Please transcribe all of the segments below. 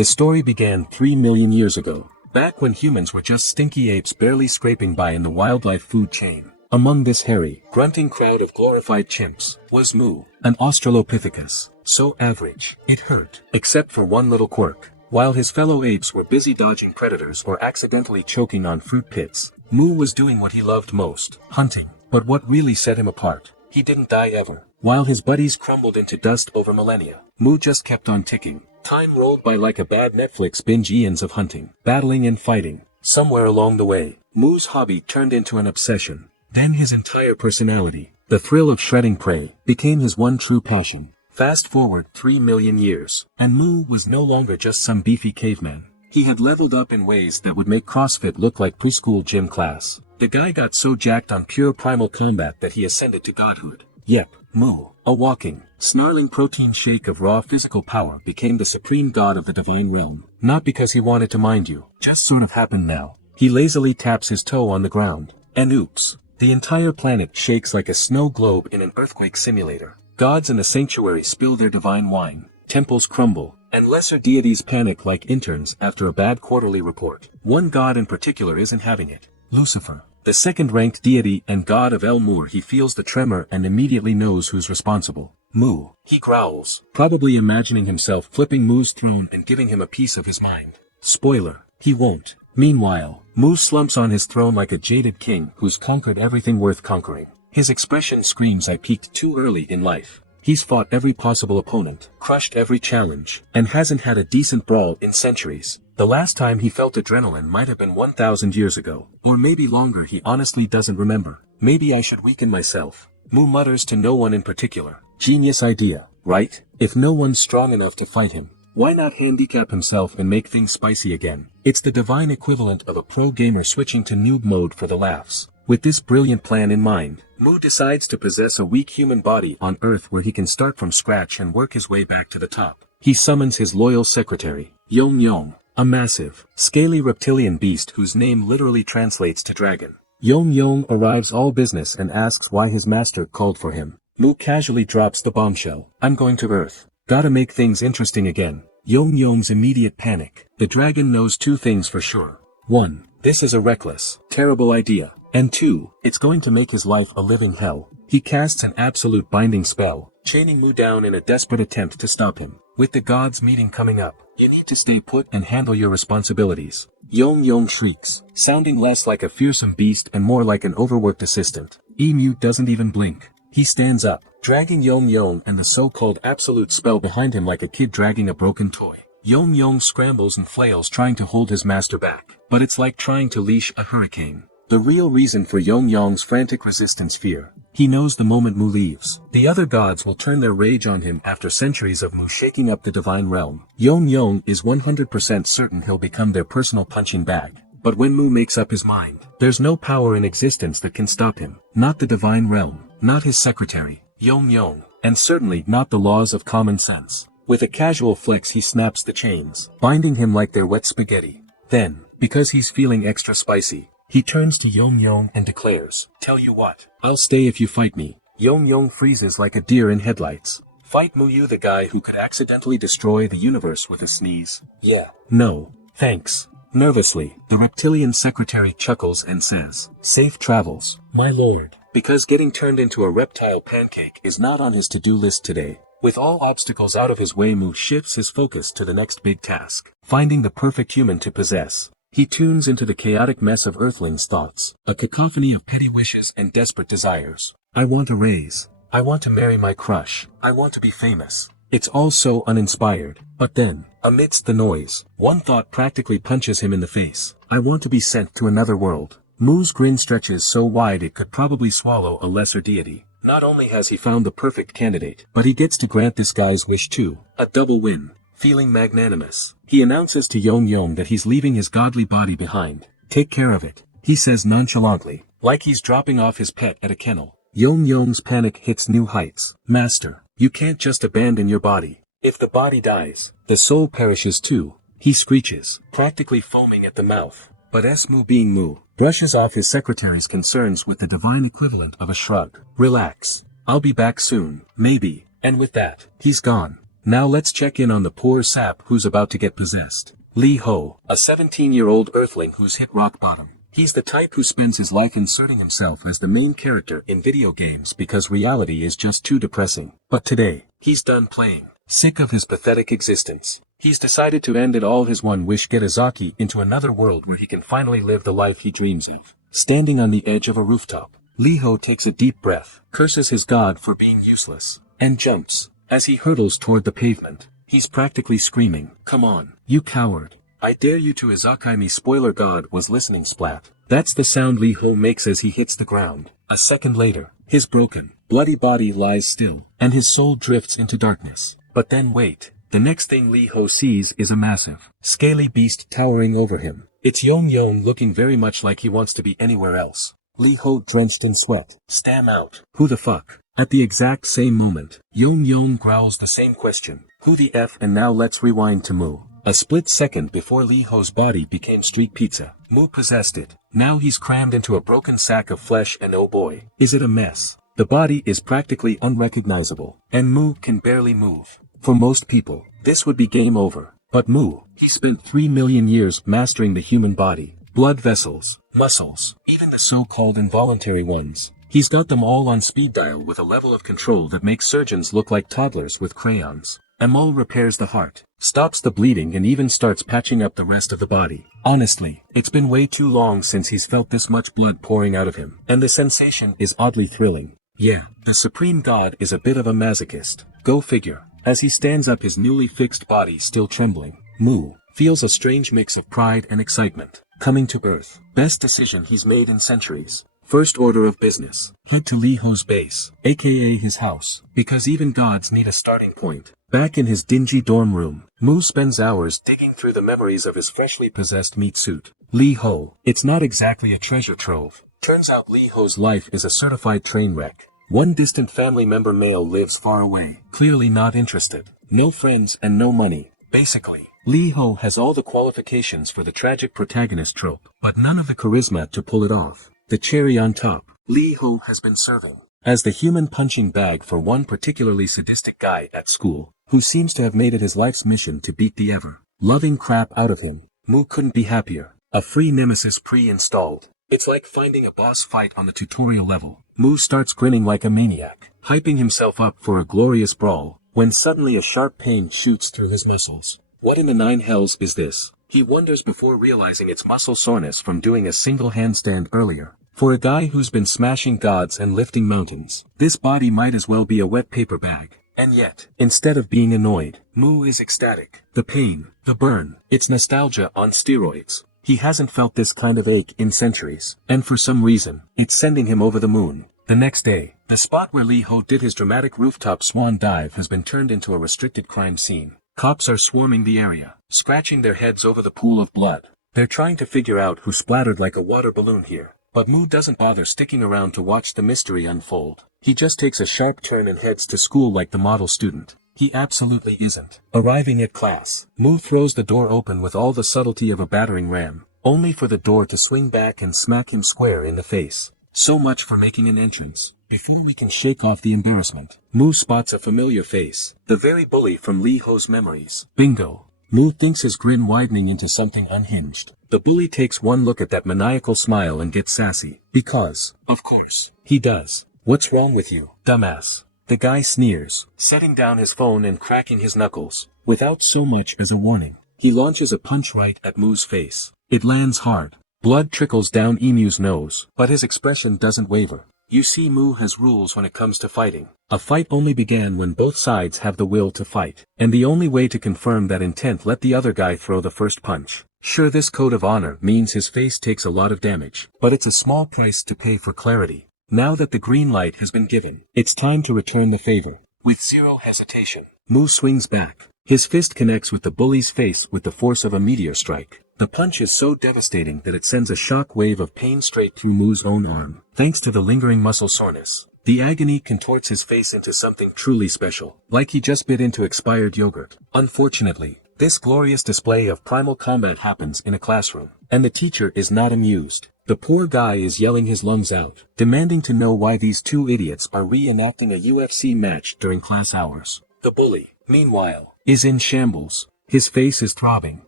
The story began 3 million years ago, back when humans were just stinky apes barely scraping by in the wildlife food chain. Among this hairy, grunting crowd of glorified chimps, was Mu, an Australopithecus, so average, it hurt, except for one little quirk. While his fellow apes were busy dodging predators or accidentally choking on fruit pits, Mu was doing what he loved most, hunting. But what really set him apart, he didn't die ever. While his buddies crumbled into dust over millennia, Mu just kept on ticking. Time rolled by like a bad Netflix binge eons of hunting, battling and fighting. Somewhere along the way, Mu's hobby turned into an obsession. Then his entire personality, the thrill of shredding prey, became his one true passion. Fast forward 3 million years, and Mu was no longer just some beefy caveman. He had leveled up in ways that would make CrossFit look like preschool gym class. The guy got so jacked on pure primal combat that he ascended to godhood. Yep, Mu, a walking, snarling protein shake of raw physical power, became the supreme god of the divine realm. Not because he wanted to, mind you, just sort of happened now. He lazily taps his toe on the ground, and oops, the entire planet shakes like a snow globe in an earthquake simulator. Gods in the sanctuary spill their divine wine, temples crumble, and lesser deities panic like interns after a bad quarterly report. One god in particular isn't having it. Lucifer, the second-ranked deity and god of El-Mur. He feels the tremor and immediately knows who's responsible. Mu, he growls, probably imagining himself flipping Mu's throne and giving him a piece of his mind. Spoiler, he won't. Meanwhile, Mu slumps on his throne like a jaded king who's conquered everything worth conquering. His expression screams, I peaked too early in life. He's fought every possible opponent, crushed every challenge, and hasn't had a decent brawl in centuries. The last time he felt adrenaline might have been 1,000 years ago, or maybe longer. He honestly doesn't remember. Maybe I should weaken myself. Mu mutters to no one in particular. Genius idea, right? If no one's strong enough to fight him, why not handicap himself and make things spicy again? It's the divine equivalent of a pro gamer switching to noob mode for the laughs. With this brilliant plan in mind, Mu decides to possess a weak human body on Earth where he can start from scratch and work his way back to the top. He summons his loyal secretary, Yong Yong, a massive, scaly reptilian beast whose name literally translates to dragon. Yong Yong arrives all business and asks why his master called for him. Mu casually drops the bombshell. I'm going to Earth. Gotta make things interesting again. Yong Yong's immediate panic. The dragon knows two things for sure. 1. This is a reckless, terrible idea. And 2. It's going to make his life a living hell. He casts an absolute binding spell, chaining Mu down in a desperate attempt to stop him. With the gods meeting coming up, you need to stay put and handle your responsibilities. Yong Yong shrieks, sounding less like a fearsome beast and more like an overworked assistant. Mu doesn't even blink. He stands up, dragging Yong Yong and the so-called absolute spell behind him like a kid dragging a broken toy. Yong Yong scrambles and flails trying to hold his master back, but it's like trying to leash a hurricane. The real reason for Yong Yong's frantic resistance: fear. He knows the moment Mu leaves, the other gods will turn their rage on him after centuries of Mu shaking up the divine realm. Yong Yong is 100% certain he'll become their personal punching bag. But when Mu makes up his mind, there's no power in existence that can stop him. Not the divine realm, not his secretary, Yong Yong, and certainly not the laws of common sense. With a casual flex he snaps the chains, binding him like they're wet spaghetti. Then, because he's feeling extra spicy, he turns to Yong Yong and declares, tell you what, I'll stay if you fight me. Yong Yong freezes like a deer in headlights. Fight Mu, you the guy who could accidentally destroy the universe with a sneeze? Yeah. No, thanks. Nervously, the reptilian secretary chuckles and says, safe travels, my lord. Because getting turned into a reptile pancake is not on his to-do list today. With all obstacles out of his way, Mu shifts his focus to the next big task, finding the perfect human to possess. He tunes into the chaotic mess of Earthlings' thoughts, a cacophony of petty wishes and desperate desires. I want a raise. I want to marry my crush. I want to be famous. It's all so uninspired. But then, amidst the noise, one thought practically punches him in the face. I want to be sent to another world. Mu's grin stretches so wide it could probably swallow a lesser deity. Not only has he found the perfect candidate, but he gets to grant this guy's wish too. A double win. Feeling magnanimous, he announces to Yong Yong that he's leaving his godly body behind. Take care of it, he says nonchalantly, like he's dropping off his pet at a kennel. Yong Yong's panic hits new heights. Master, you can't just abandon your body. If the body dies, the soul perishes too, he screeches, practically foaming at the mouth. But Mu, being Mu, brushes off his secretary's concerns with the divine equivalent of a shrug. Relax. I'll be back soon, maybe. And with that, he's gone. Now let's check in on the poor sap who's about to get possessed. Lee Ho, a 17-year-old earthling who's hit rock bottom. He's the type who spends his life inserting himself as the main character in video games because reality is just too depressing. But today, he's done playing. Sick of his pathetic existence. He's decided to end it all. His one wish: get Izaki into another world where he can finally live the life he dreams of. Standing on the edge of a rooftop, Lee Ho takes a deep breath, curses his god for being useless, and jumps. As he hurtles toward the pavement, he's practically screaming, "Come on, you coward. I dare you to Izaki me." Spoiler: God was listening. Splat. That's the sound Lee Ho makes as he hits the ground. A second later, his broken, bloody body lies still, and his soul drifts into darkness. But then wait. The next thing Lee Ho sees is a massive, scaly beast towering over him. It's Yong Yong, looking very much like he wants to be anywhere else. Lee Ho, drenched in sweat, stam out, "Who the fuck?" At the exact same moment, Yong Yong growls the same question, "Who the F?" And now let's rewind to Mu. A split second before Lee Ho's body became street pizza, Mu possessed it. Now he's crammed into a broken sack of flesh, and oh boy, is it a mess. The body is practically unrecognizable, and Mu can barely move. For most people, this would be game over. But Mu, he spent 3 million years mastering the human body. Blood vessels, muscles, even the so-called involuntary ones. He's got them all on speed dial with a level of control that makes surgeons look like toddlers with crayons. Amol repairs the heart, stops the bleeding, and even starts patching up the rest of the body. Honestly, it's been way too long since he's felt this much blood pouring out of him, and the sensation is oddly thrilling. Yeah, the supreme god is a bit of a masochist. Go figure. As he stands up, his newly fixed body still trembling, Mu feels a strange mix of pride and excitement. Coming to Earth, best decision he's made in centuries. First order of business, head to Lee Ho's base, aka his house, because even gods need a starting point. Back in his dingy dorm room, Mu spends hours digging through the memories of his freshly possessed meat suit. Lee Ho, it's not exactly a treasure trove. Turns out Lee Ho's life is a certified train wreck. One distant family member male lives far away, clearly not interested. No friends and no money. Basically, Lee Ho has all the qualifications for the tragic protagonist trope, but none of the charisma to pull it off. The cherry on top, Lee Ho has been serving as the human punching bag for one particularly sadistic guy at school, who seems to have made it his life's mission to beat the ever-loving crap out of him. Mu couldn't be happier. A free nemesis pre-installed. It's like finding a boss fight on the tutorial level. Mu starts grinning like a maniac, hyping himself up for a glorious brawl, when suddenly a sharp pain shoots through his muscles. What in the nine hells is this? He wonders before realizing it's muscle soreness from doing a single handstand earlier. For a guy who's been smashing gods and lifting mountains, this body might as well be a wet paper bag. And yet, instead of being annoyed, Mu is ecstatic. The pain, the burn, it's nostalgia on steroids. He hasn't felt this kind of ache in centuries, and for some reason, it's sending him over the moon. The next day, the spot where Lee Ho did his dramatic rooftop swan dive has been turned into a restricted crime scene. Cops are swarming the area, scratching their heads over the pool of blood. They're trying to figure out who splattered like a water balloon here. But Mu doesn't bother sticking around to watch the mystery unfold. He just takes a sharp turn and heads to school like the model student. He absolutely isn't. Arriving at class, Mu throws the door open with all the subtlety of a battering ram, only for the door to swing back and smack him square in the face. So much for making an entrance. Before we can shake off the embarrassment, Mu spots a familiar face, the very bully from Lee Ho's memories. Bingo. Mu thinks his grin widening into something unhinged. The bully takes one look at that maniacal smile and gets sassy. Because, of course, he does. "What's wrong with you, dumbass?" The guy sneers, setting down his phone and cracking his knuckles. Without so much as a warning, he launches a punch right at Mu's face. It lands hard. Blood trickles down Emu's nose, but his expression doesn't waver. You see, Mu has rules when it comes to fighting. A fight only began when both sides have the will to fight, and the only way to confirm that intent, let the other guy throw the first punch. Sure, this code of honor means his face takes a lot of damage, but it's a small price to pay for clarity. Now that the green light has been given, it's time to return the favor. With zero hesitation, Mu swings back. His fist connects with the bully's face with the force of a meteor strike. The punch is so devastating that it sends a shock wave of pain straight through Mu's own arm. Thanks to the lingering muscle soreness, the agony contorts his face into something truly special, like he just bit into expired yogurt. Unfortunately, this glorious display of primal combat happens in a classroom, and the teacher is not amused. The poor guy is yelling his lungs out, demanding to know why these two idiots are reenacting a UFC match during class hours. The bully, meanwhile, is in shambles. His face is throbbing.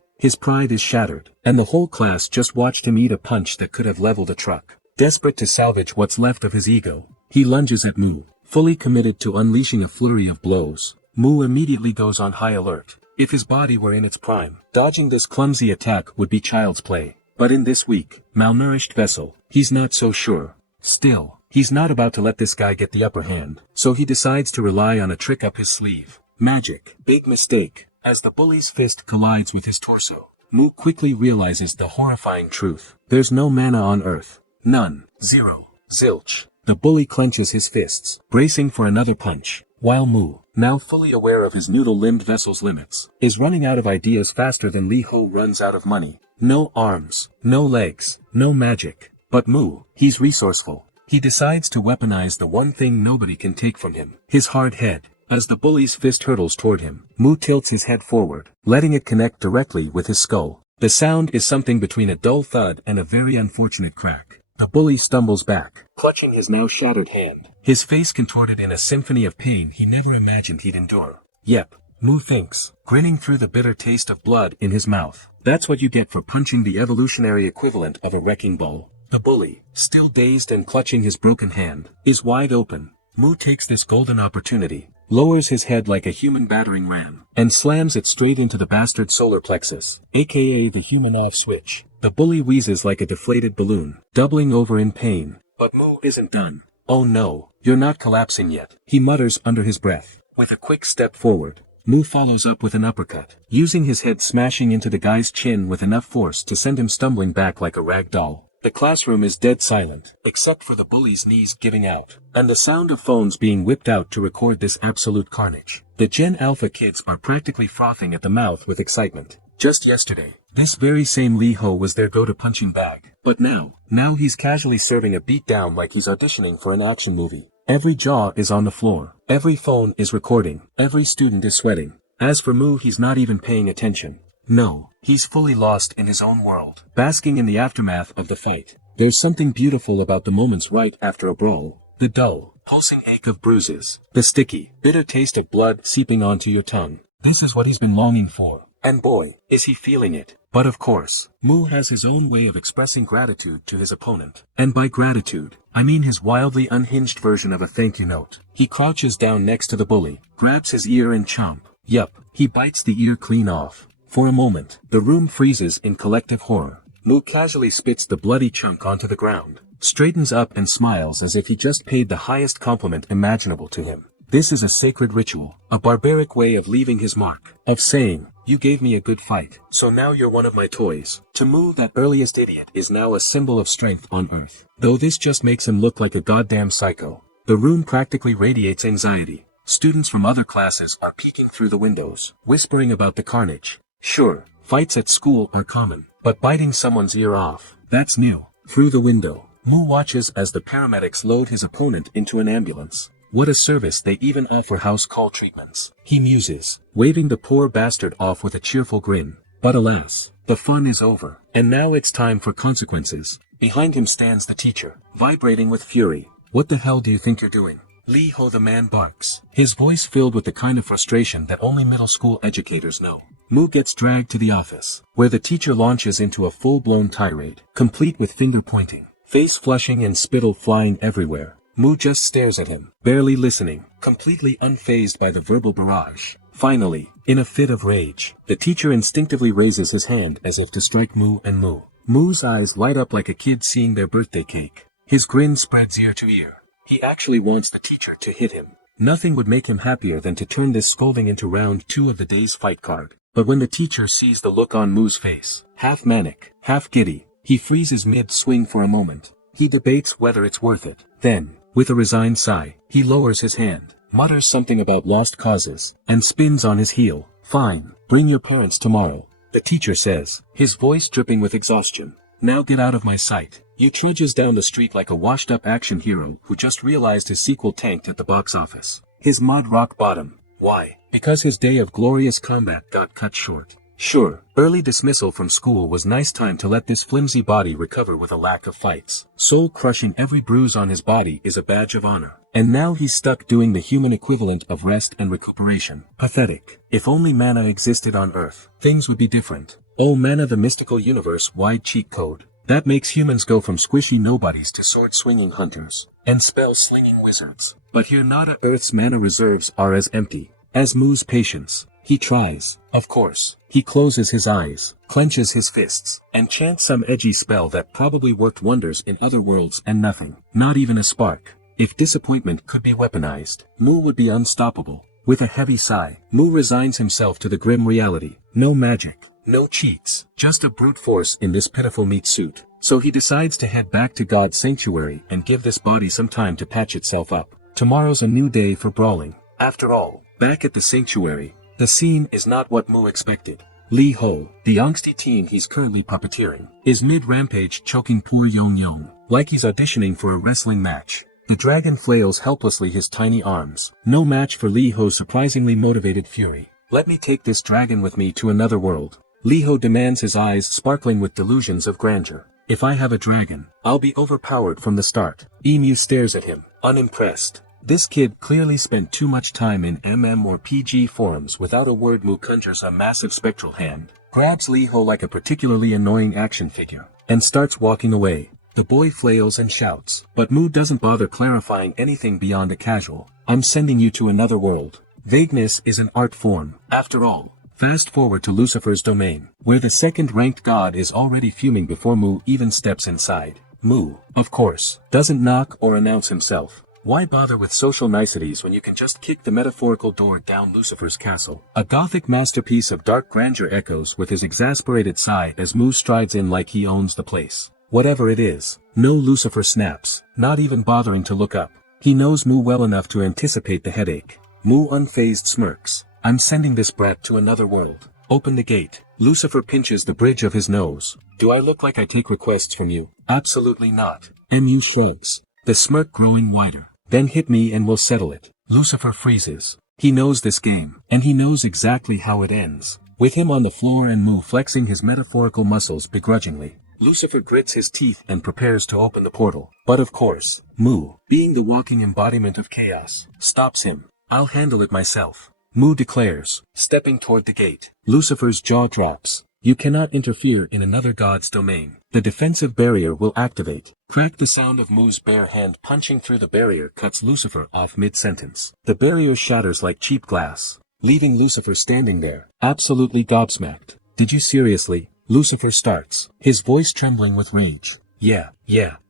His pride is shattered, and the whole class just watched him eat a punch that could have leveled a truck. Desperate to salvage what's left of his ego, he lunges at Mu, fully committed to unleashing a flurry of blows. Mu immediately goes on high alert. If his body were in its prime, dodging this clumsy attack would be child's play. But in this weak, malnourished vessel, he's not so sure. Still, he's not about to let this guy get the upper hand, so he decides to rely on a trick up his sleeve. Magic. Big mistake. As the bully's fist collides with his torso, Mu quickly realizes the horrifying truth. There's no mana on Earth. None. Zero. Zilch. The bully clenches his fists, bracing for another punch, while Mu, now fully aware of his noodle-limbed vessel's limits, is running out of ideas faster than Lee Ho runs out of money. No arms, no legs, no magic. But Mu, he's resourceful. He decides to weaponize the one thing nobody can take from him, his hard head. As the bully's fist hurtles toward him, Mu tilts his head forward, letting it connect directly with his skull. The sound is something between a dull thud and a very unfortunate crack. The bully stumbles back, clutching his now shattered hand, his face contorted in a symphony of pain he never imagined he'd endure. Yep, Mu thinks, grinning through the bitter taste of blood in his mouth. That's what you get for punching the evolutionary equivalent of a wrecking ball. The bully, still dazed and clutching his broken hand, is wide open. Mu takes this golden opportunity, lowers his head like a human battering ram, and slams it straight into the bastard solar plexus, aka the human off switch. The bully wheezes like a deflated balloon, doubling over in pain. But Mu isn't done. Oh no, you're not collapsing yet, he mutters under his breath. With a quick step forward, Mu follows up with an uppercut, using his head smashing into the guy's chin with enough force to send him stumbling back like a rag doll. The classroom is dead silent, except for the bully's knees giving out, and the sound of phones being whipped out to record this absolute carnage. The Gen Alpha kids are practically frothing at the mouth with excitement. Just yesterday, this very same Lee Ho was their go-to punching bag. But now he's casually serving a beatdown like he's auditioning for an action movie. Every jaw is on the floor, every phone is recording, every student is sweating. As for Mu, he's not even paying attention. No, he's fully lost in his own world, basking in the aftermath of the fight. There's something beautiful about the moments right after a brawl. The dull, pulsing ache of bruises. The sticky, bitter taste of blood seeping onto your tongue. This is what he's been longing for. And boy, is he feeling it. But of course, Mu has his own way of expressing gratitude to his opponent. And by gratitude, I mean his wildly unhinged version of a thank you note. He crouches down next to the bully, grabs his ear and chomp. Yup, he bites the ear clean off. For a moment, the room freezes in collective horror. Mu casually spits the bloody chunk onto the ground, straightens up and smiles as if he just paid the highest compliment imaginable to him. This is a sacred ritual, a barbaric way of leaving his mark, of saying, you gave me a good fight, so now you're one of my toys. To Mu, that earliest idiot is now a symbol of strength on Earth. Though this just makes him look like a goddamn psycho. The room practically radiates anxiety. Students from other classes are peeking through the windows, whispering about the carnage. Sure, fights at school are common, but biting someone's ear off, that's new. Through the window, Mu watches as the paramedics load his opponent into an ambulance. What a service they even offer house call treatments. He muses, waving the poor bastard off with a cheerful grin. But alas, the fun is over, and now it's time for consequences. Behind him stands the teacher, vibrating with fury. What the hell do you think you're doing? Lee Ho the man barks, his voice filled with the kind of frustration that only middle school educators know. Mu gets dragged to the office, where the teacher launches into a full-blown tirade, complete with finger-pointing, face flushing and spittle flying everywhere. Mu just stares at him, barely listening, completely unfazed by the verbal barrage. Finally, in a fit of rage, the teacher instinctively raises his hand as if to strike Mu and Mu. Mu's eyes light up like a kid seeing their birthday cake. His grin spreads ear to ear. He actually wants the teacher to hit him. Nothing would make him happier than to turn this scolding into round 2 of the day's fight card. But when the teacher sees the look on Mu's face, half manic, half giddy, he freezes mid-swing for a moment. He debates whether it's worth it. Then, with a resigned sigh, he lowers his hand, mutters something about lost causes, and spins on his heel. Fine, bring your parents tomorrow, the teacher says, his voice dripping with exhaustion. Now get out of my sight. He trudges down the street like a washed-up action hero who just realized his sequel tanked at the box office. His mud rock bottom. Why? Because his day of glorious combat got cut short. Sure, early dismissal from school was nice time to let this flimsy body recover with a lack of fights. Soul-crushing every bruise on his body is a badge of honor. And now he's stuck doing the human equivalent of rest and recuperation. Pathetic. If only mana existed on Earth, things would be different. Oh, mana, the mystical universe-wide cheat code. That makes humans go from squishy nobodies to sword-swinging hunters, and spell-slinging wizards. But here Nada Earth's mana reserves are as empty as Mu's patience. He tries, of course. He closes his eyes, clenches his fists, and chants some edgy spell that probably worked wonders in other worlds and nothing. Not even a spark. If disappointment could be weaponized, Mu would be unstoppable. With a heavy sigh, Mu resigns himself to the grim reality. No magic, no cheats, just a brute force in this pitiful meat suit. So he decides to head back to God's sanctuary and give this body some time to patch itself up. Tomorrow's a new day for brawling. After all, back at the sanctuary, the scene is not what Mu expected. Lee Ho, the angsty teen he's currently puppeteering, is mid-rampage choking poor Yong Yong, like he's auditioning for a wrestling match. The dragon flails helplessly his tiny arms. No match for Lee Ho's surprisingly motivated fury. Let me take this dragon with me to another world. Lee Ho demands, his eyes sparkling with delusions of grandeur. If I have a dragon, I'll be overpowered from the start. Emu stares at him, unimpressed. This kid clearly spent too much time in MM or PG forums. Without a word, Mu conjures a massive spectral hand, grabs Lee Ho like a particularly annoying action figure, and starts walking away. The boy flails and shouts, but Mu doesn't bother clarifying anything beyond a casual, "I'm sending you to another world." Vagueness is an art form, after all. Fast forward to Lucifer's domain, where the second-ranked god is already fuming before Mu even steps inside. Mu, of course, doesn't knock or announce himself. Why bother with social niceties when you can just kick the metaphorical door down Lucifer's castle? A gothic masterpiece of dark grandeur echoes with his exasperated sigh as Mu strides in like he owns the place. Whatever it is, no, Lucifer snaps, not even bothering to look up. He knows Mu well enough to anticipate the headache. Mu unfazed smirks. "I'm sending this brat to another world. Open the gate." Lucifer pinches the bridge of his nose. "Do I look like I take requests from you?" "Absolutely not." Mu shrugs, the smirk growing wider. "Then hit me and we'll settle it." Lucifer freezes. He knows this game, and he knows exactly how it ends. With him on the floor and Mu flexing his metaphorical muscles begrudgingly, Lucifer grits his teeth and prepares to open the portal. But of course, Mu, being the walking embodiment of chaos, stops him. "I'll handle it myself," Mu declares, stepping toward the gate. Lucifer's jaw drops. You cannot interfere in another god's domain. The defensive barrier will activate. Crack. The sound of Mu's bare hand punching through the barrier cuts Lucifer off mid-sentence. The barrier shatters like cheap glass, leaving Lucifer standing there, absolutely gobsmacked. "Did you seriously?" Lucifer starts, his voice trembling with rage. Yeah,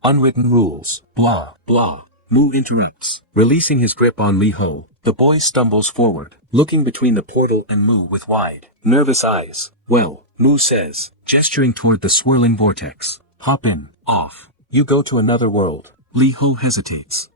unwritten rules, blah, blah." Mu interrupts, releasing his grip on Lee Ho. The boy stumbles forward, looking between the portal and Mu with wide, nervous eyes. "Well," Mu says, gesturing toward the swirling vortex. "Hop in." "Off. You go to another world." Lee Ho hesitates.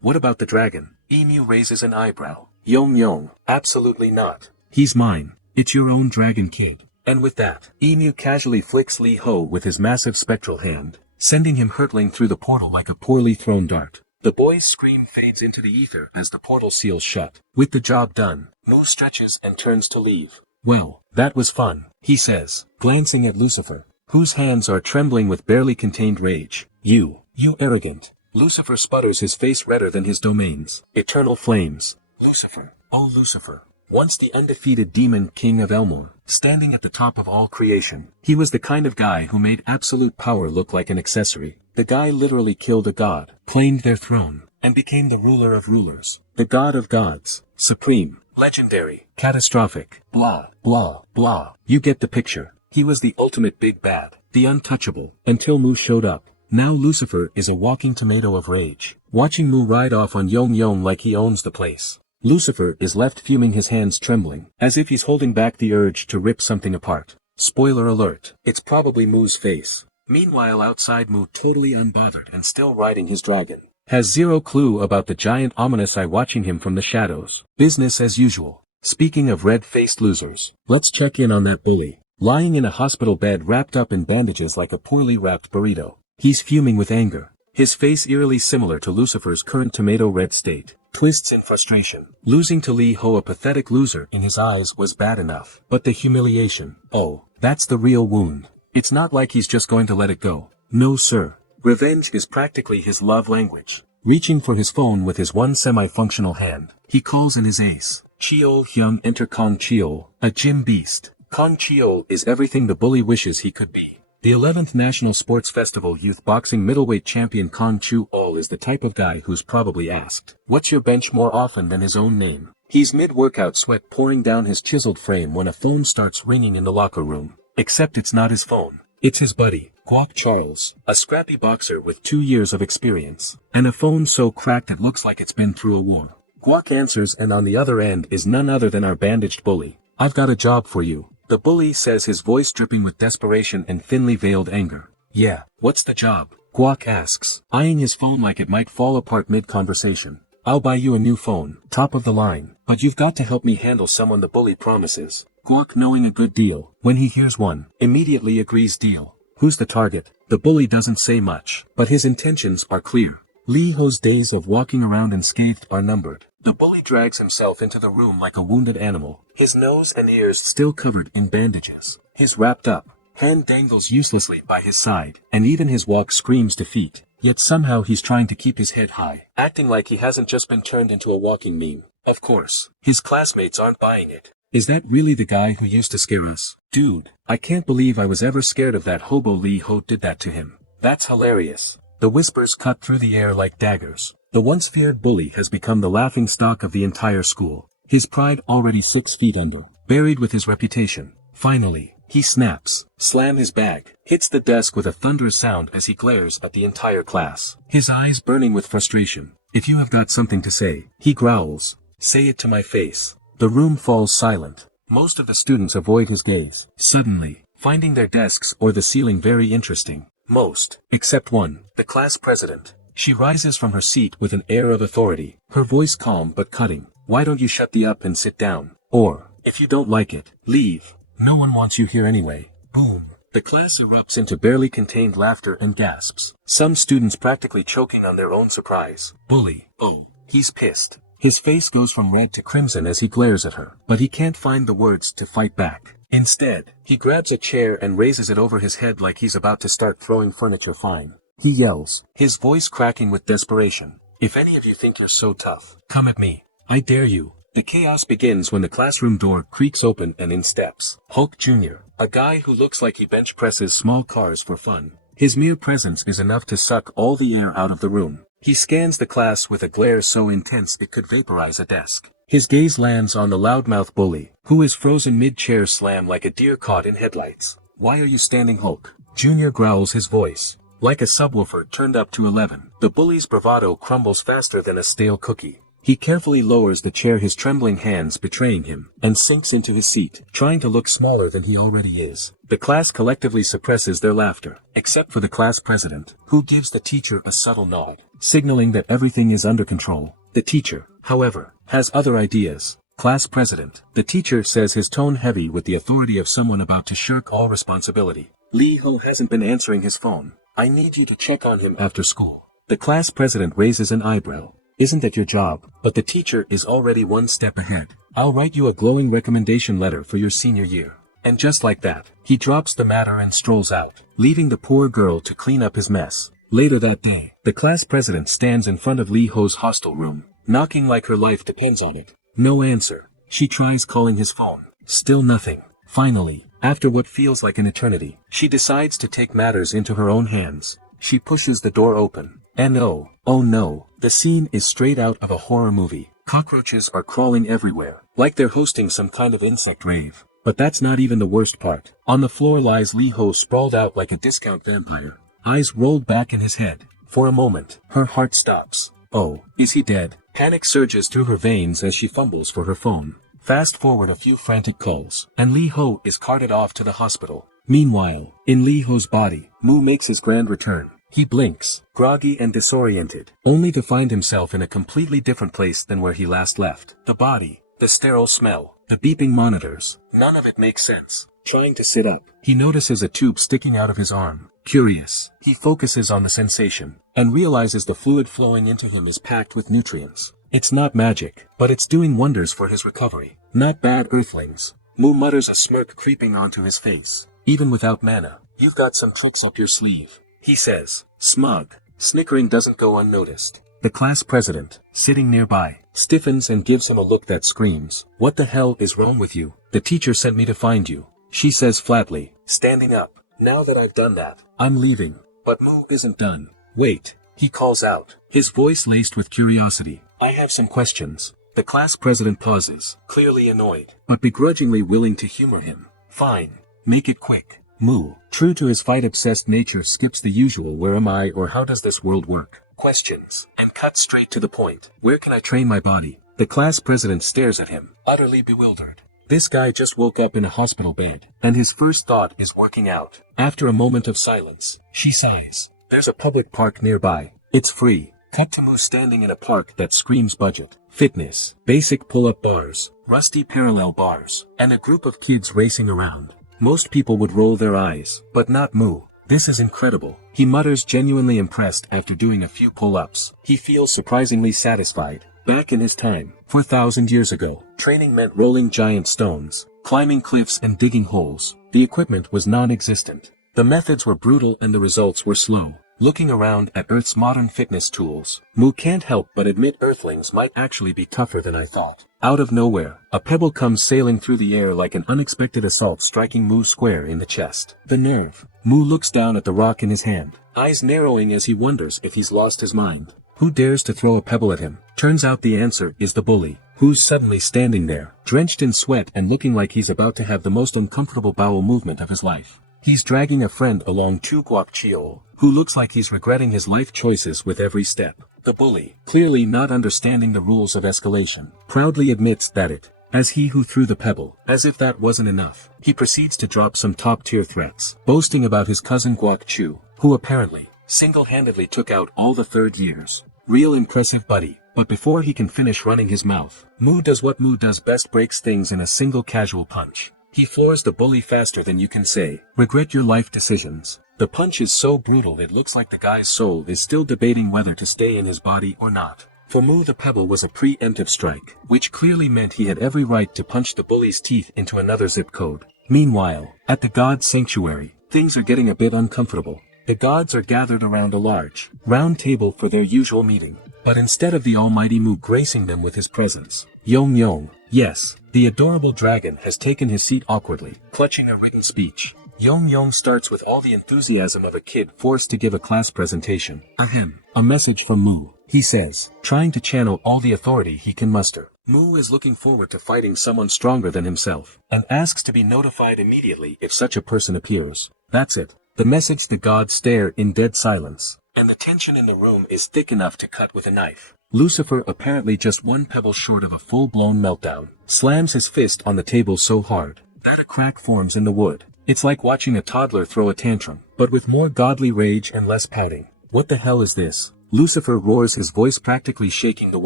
What about the dragon?" Emu raises an eyebrow. "Yong Yong, absolutely not. He's mine. It's your own dragon, kid." And with that, Emu casually flicks Lee Ho with his massive spectral hand, sending him hurtling through the portal like a poorly thrown dart. The boy's scream fades into the ether as the portal seals shut. With the job done, Mu stretches and turns to leave. "Well, that was fun," he says, glancing at Lucifer, whose hands are trembling with barely contained rage. You arrogant." Lucifer sputters, his face redder than his domains. Eternal flames. Lucifer. Oh, Lucifer. Once the undefeated demon king of Elmore, standing at the top of all creation. He was the kind of guy who made absolute power look like an accessory. The guy literally killed a god, claimed their throne, and became the ruler of rulers. The god of gods. Supreme. Legendary. Catastrophic. Blah, blah, blah. You get the picture. He was the ultimate big bad. The untouchable. Until Mu showed up. Now Lucifer is a walking tomato of rage, watching Mu ride off on Yong Yong like he owns the place. Lucifer is left fuming, his hands trembling, as if he's holding back the urge to rip something apart. Spoiler alert, it's probably Mu's face. Meanwhile outside, Mu, totally unbothered and still riding his dragon, has zero clue about the giant ominous eye watching him from the shadows. Business as usual. Speaking of red-faced losers, let's check in on that bully, lying in a hospital bed wrapped up in bandages like a poorly wrapped burrito. He's fuming with anger. his face eerily similar to Lucifer's current tomato-red state. Twists in frustration. Losing to Lee Ho, a pathetic loser in his eyes, was bad enough. But the humiliation, oh, that's the real wound. It's not like he's just going to let it go. No sir. Revenge is practically his love language. Reaching for his phone with his one semi-functional hand, he calls in his ace. Cheol Hyung, enter Kong Cheol, a gym beast. Kong Cheol is everything the bully wishes he could be. The 11th National Sports Festival Youth Boxing Middleweight Champion Kong Cheol is the type of guy who's probably asked, "What's your bench?" more often than his own name. He's mid-workout, sweat pouring down his chiseled frame, when a phone starts ringing in the locker room. Except it's not his phone. It's his buddy, Guok Charles, a scrappy boxer with 2 years of experience, and a phone so cracked it looks like it's been through a war. Guok answers, and on the other end is none other than our bandaged bully. "I've got a job for you," the bully says, his voice dripping with desperation and thinly veiled anger. "Yeah, what's the job?" Guok asks, eyeing his phone like it might fall apart mid-conversation. "I'll buy you a new phone, top of the line, but you've got to help me handle someone," the bully promises. Guok, knowing a good deal, when he hears one, immediately agrees. Deal. Who's the target? The bully doesn't say much, but his intentions are clear. Lee Ho's days of walking around unscathed are numbered. The bully drags himself into the room like a wounded animal, his nose and ears still covered in bandages. His wrapped up hand dangles uselessly by his side, and even his walk screams defeat. Yet somehow he's trying to keep his head high, acting like he hasn't just been turned into a walking meme. Of course, his classmates aren't buying it. "Is that really the guy who used to scare us? Dude, I can't believe I was ever scared of that hobo. Lee Ho did that to him. That's hilarious." The whispers cut through the air like daggers. The once feared bully has become the laughing stock of the entire school. His pride already 6 feet under, buried with his reputation. Finally, he snaps, slam his bag, hits the desk with a thunderous sound as he glares at the entire class. His eyes burning with frustration. "If you have got something to say," he growls, "say it to my face." The room falls silent. Most of the students avoid his gaze, suddenly, finding their desks or the ceiling very interesting. Most, except one, the class president. She rises from her seat with an air of authority, her voice calm but cutting. "Why don't you shut the up and sit down? Or, if you don't like it, leave. No one wants you here anyway." Boom. The class erupts into barely contained laughter and gasps, some students practically choking on their own surprise. Bully. Oh, he's pissed. His face goes from red to crimson as he glares at her, but he can't find the words to fight back. Instead, he grabs a chair and raises it over his head like he's about to start throwing furniture. "Fine," he yells, his voice cracking with desperation. "If any of you think you're so tough, come at me. I dare you." The chaos begins when the classroom door creaks open and in steps Hulk Jr., a guy who looks like he bench presses small cars for fun. His mere presence is enough to suck all the air out of the room. He scans the class with a glare so intense it could vaporize a desk. His gaze lands on the loudmouth bully, who is frozen mid-chair slam like a deer caught in headlights. "Why are you standing?" Hulk Jr. growls, his voice like a subwoofer turned up to 11. The bully's bravado crumbles faster than a stale cookie. He carefully lowers the chair, his trembling hands betraying him, and sinks into his seat, trying to look smaller than he already is. The class collectively suppresses their laughter, except for the class president, who gives the teacher a subtle nod, signaling that everything is under control. The teacher, however, has other ideas. "Class president," the teacher says, his tone heavy with the authority of someone about to shirk all responsibility. "Lee Ho hasn't been answering his phone. I need you to check on him after school." The class president raises an eyebrow. "Isn't that your job?" But the teacher is already one step ahead. "I'll write you a glowing recommendation letter for your senior year." And just like that, he drops the matter and strolls out, leaving the poor girl to clean up his mess. Later that day, the class president stands in front of Lee Ho's hostel room, knocking like her life depends on it. No answer. She tries calling his phone. Still nothing. Finally, after what feels like an eternity, she decides to take matters into her own hands. She pushes the door open. And oh no, the scene is straight out of a horror movie. Cockroaches are crawling everywhere, like they're hosting some kind of insect rave. But that's not even the worst part. On the floor lies Lee Ho, sprawled out like a discount vampire, eyes rolled back in his head. For a moment, her heart stops. Oh, is he dead? Panic surges through her veins as she fumbles for her phone. Fast forward a few frantic calls, and Lee Ho is carted off to the hospital. Meanwhile, in Lee Ho's body, Mu makes his grand return. He blinks, groggy and disoriented, only to find himself in a completely different place than where he last left. The body, the sterile smell, the beeping monitors, none of it makes sense. trying to sit up. He notices a tube sticking out of his arm. Curious, he focuses on the sensation, and realizes the fluid flowing into him is packed with nutrients. It's not magic, but it's doing wonders for his recovery. Not bad, earthlings. Mu mutters, a smirk creeping onto his face. Even without mana, you've got some tricks up your sleeve, he says, smug. Snickering doesn't go unnoticed. The class president, sitting nearby, stiffens and gives him a look that screams, "What the hell is wrong with you? The teacher sent me to find you," she says flatly, standing up. "Now that I've done that, I'm leaving." But Mu isn't done. "Wait," he calls out, his voice laced with curiosity. "I have some questions." The class president pauses, clearly annoyed, but begrudgingly willing to humor him. "Fine. Make it quick." Mu, true to his fight-obsessed nature, skips the usual "where am I" or "how does this world work" questions, and cuts straight to the point. "Where can I train my body?" The class president stares at him, utterly bewildered. This guy just woke up in a hospital bed, and his first thought is working out. After a moment of silence, she sighs. "There's a public park nearby. It's free." Cut to Mu standing in a park that screams budget, fitness, basic pull-up bars, rusty parallel bars, and a group of kids racing around. Most people would roll their eyes, but not Mu. "This is incredible," he mutters, genuinely impressed after doing a few pull-ups. He feels surprisingly satisfied. Back in his time, 4,000 years ago, training meant rolling giant stones, climbing cliffs and digging holes. The equipment was non-existent. The methods were brutal and the results were slow. Looking around at Earth's modern fitness tools, Mu can't help but admit Earthlings might actually be tougher than I thought. Out of nowhere, a pebble comes sailing through the air like an unexpected assault, striking Mu square in the chest. The nerve. Mu looks down at the rock in his hand, eyes narrowing as he wonders if he's lost his mind. Who dares to throw a pebble at him? Turns out the answer is the bully, who's suddenly standing there, drenched in sweat and looking like he's about to have the most uncomfortable bowel movement of his life. He's dragging a friend along to Guap Chiol, who looks like he's regretting his life choices with every step. The bully, clearly not understanding the rules of escalation, proudly admits that it, as he who threw the pebble. As if that wasn't enough, he proceeds to drop some top-tier threats, boasting about his cousin Guak Chu, who apparently, single-handedly took out all the third years. Real impressive, buddy. But before he can finish running his mouth, Mu does what Mu does best, breaks things in a single casual punch. He floors the bully faster than you can say, "Regret your life decisions." The punch is so brutal it looks like the guy's soul is still debating whether to stay in his body or not. For Mu, the pebble was a preemptive strike, which clearly meant he had every right to punch the bully's teeth into another zip code. Meanwhile, at the god sanctuary, things are getting a bit uncomfortable. The gods are gathered around a large, round table for their usual meeting. But instead of the almighty Mu gracing them with his presence, Yong Yong, yes, the adorable dragon, has taken his seat awkwardly, clutching a written speech. Yong Yong starts with all the enthusiasm of a kid forced to give a class presentation. Ahem. A message from Mu, he says, trying to channel all the authority he can muster. Mu is looking forward to fighting someone stronger than himself, and asks to be notified immediately if such a person appears. That's it. The message. The gods stare in dead silence, and the tension in the room is thick enough to cut with a knife. Lucifer, apparently just one pebble short of a full-blown meltdown, slams his fist on the table so hard that a crack forms in the wood. It's like watching a toddler throw a tantrum, but with more godly rage and less pouting. "What the hell is this?" Lucifer roars, his voice practically shaking the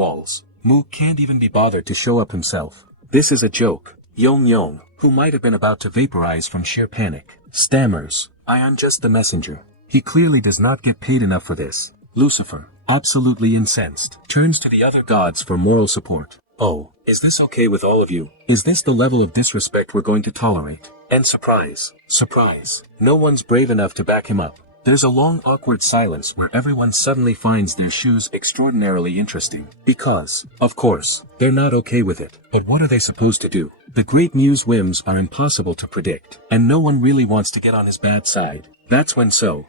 walls. Mu can't even be bothered to show up himself. "This is a joke." Yong Yong, who might have been about to vaporize from sheer panic, stammers, "I am just the messenger." He clearly does not get paid enough for this. Lucifer, absolutely incensed, turns to the other gods for moral support. "Oh, is this okay with all of you? Is this the level of disrespect we're going to tolerate?" And surprise, no one's brave enough to back him up. There's a long awkward silence where everyone suddenly finds their shoes extraordinarily interesting. Because, of course, they're not okay with it. But what are they supposed to do? The great Mu's whims are impossible to predict, and no one really wants to get on his bad side. That's when the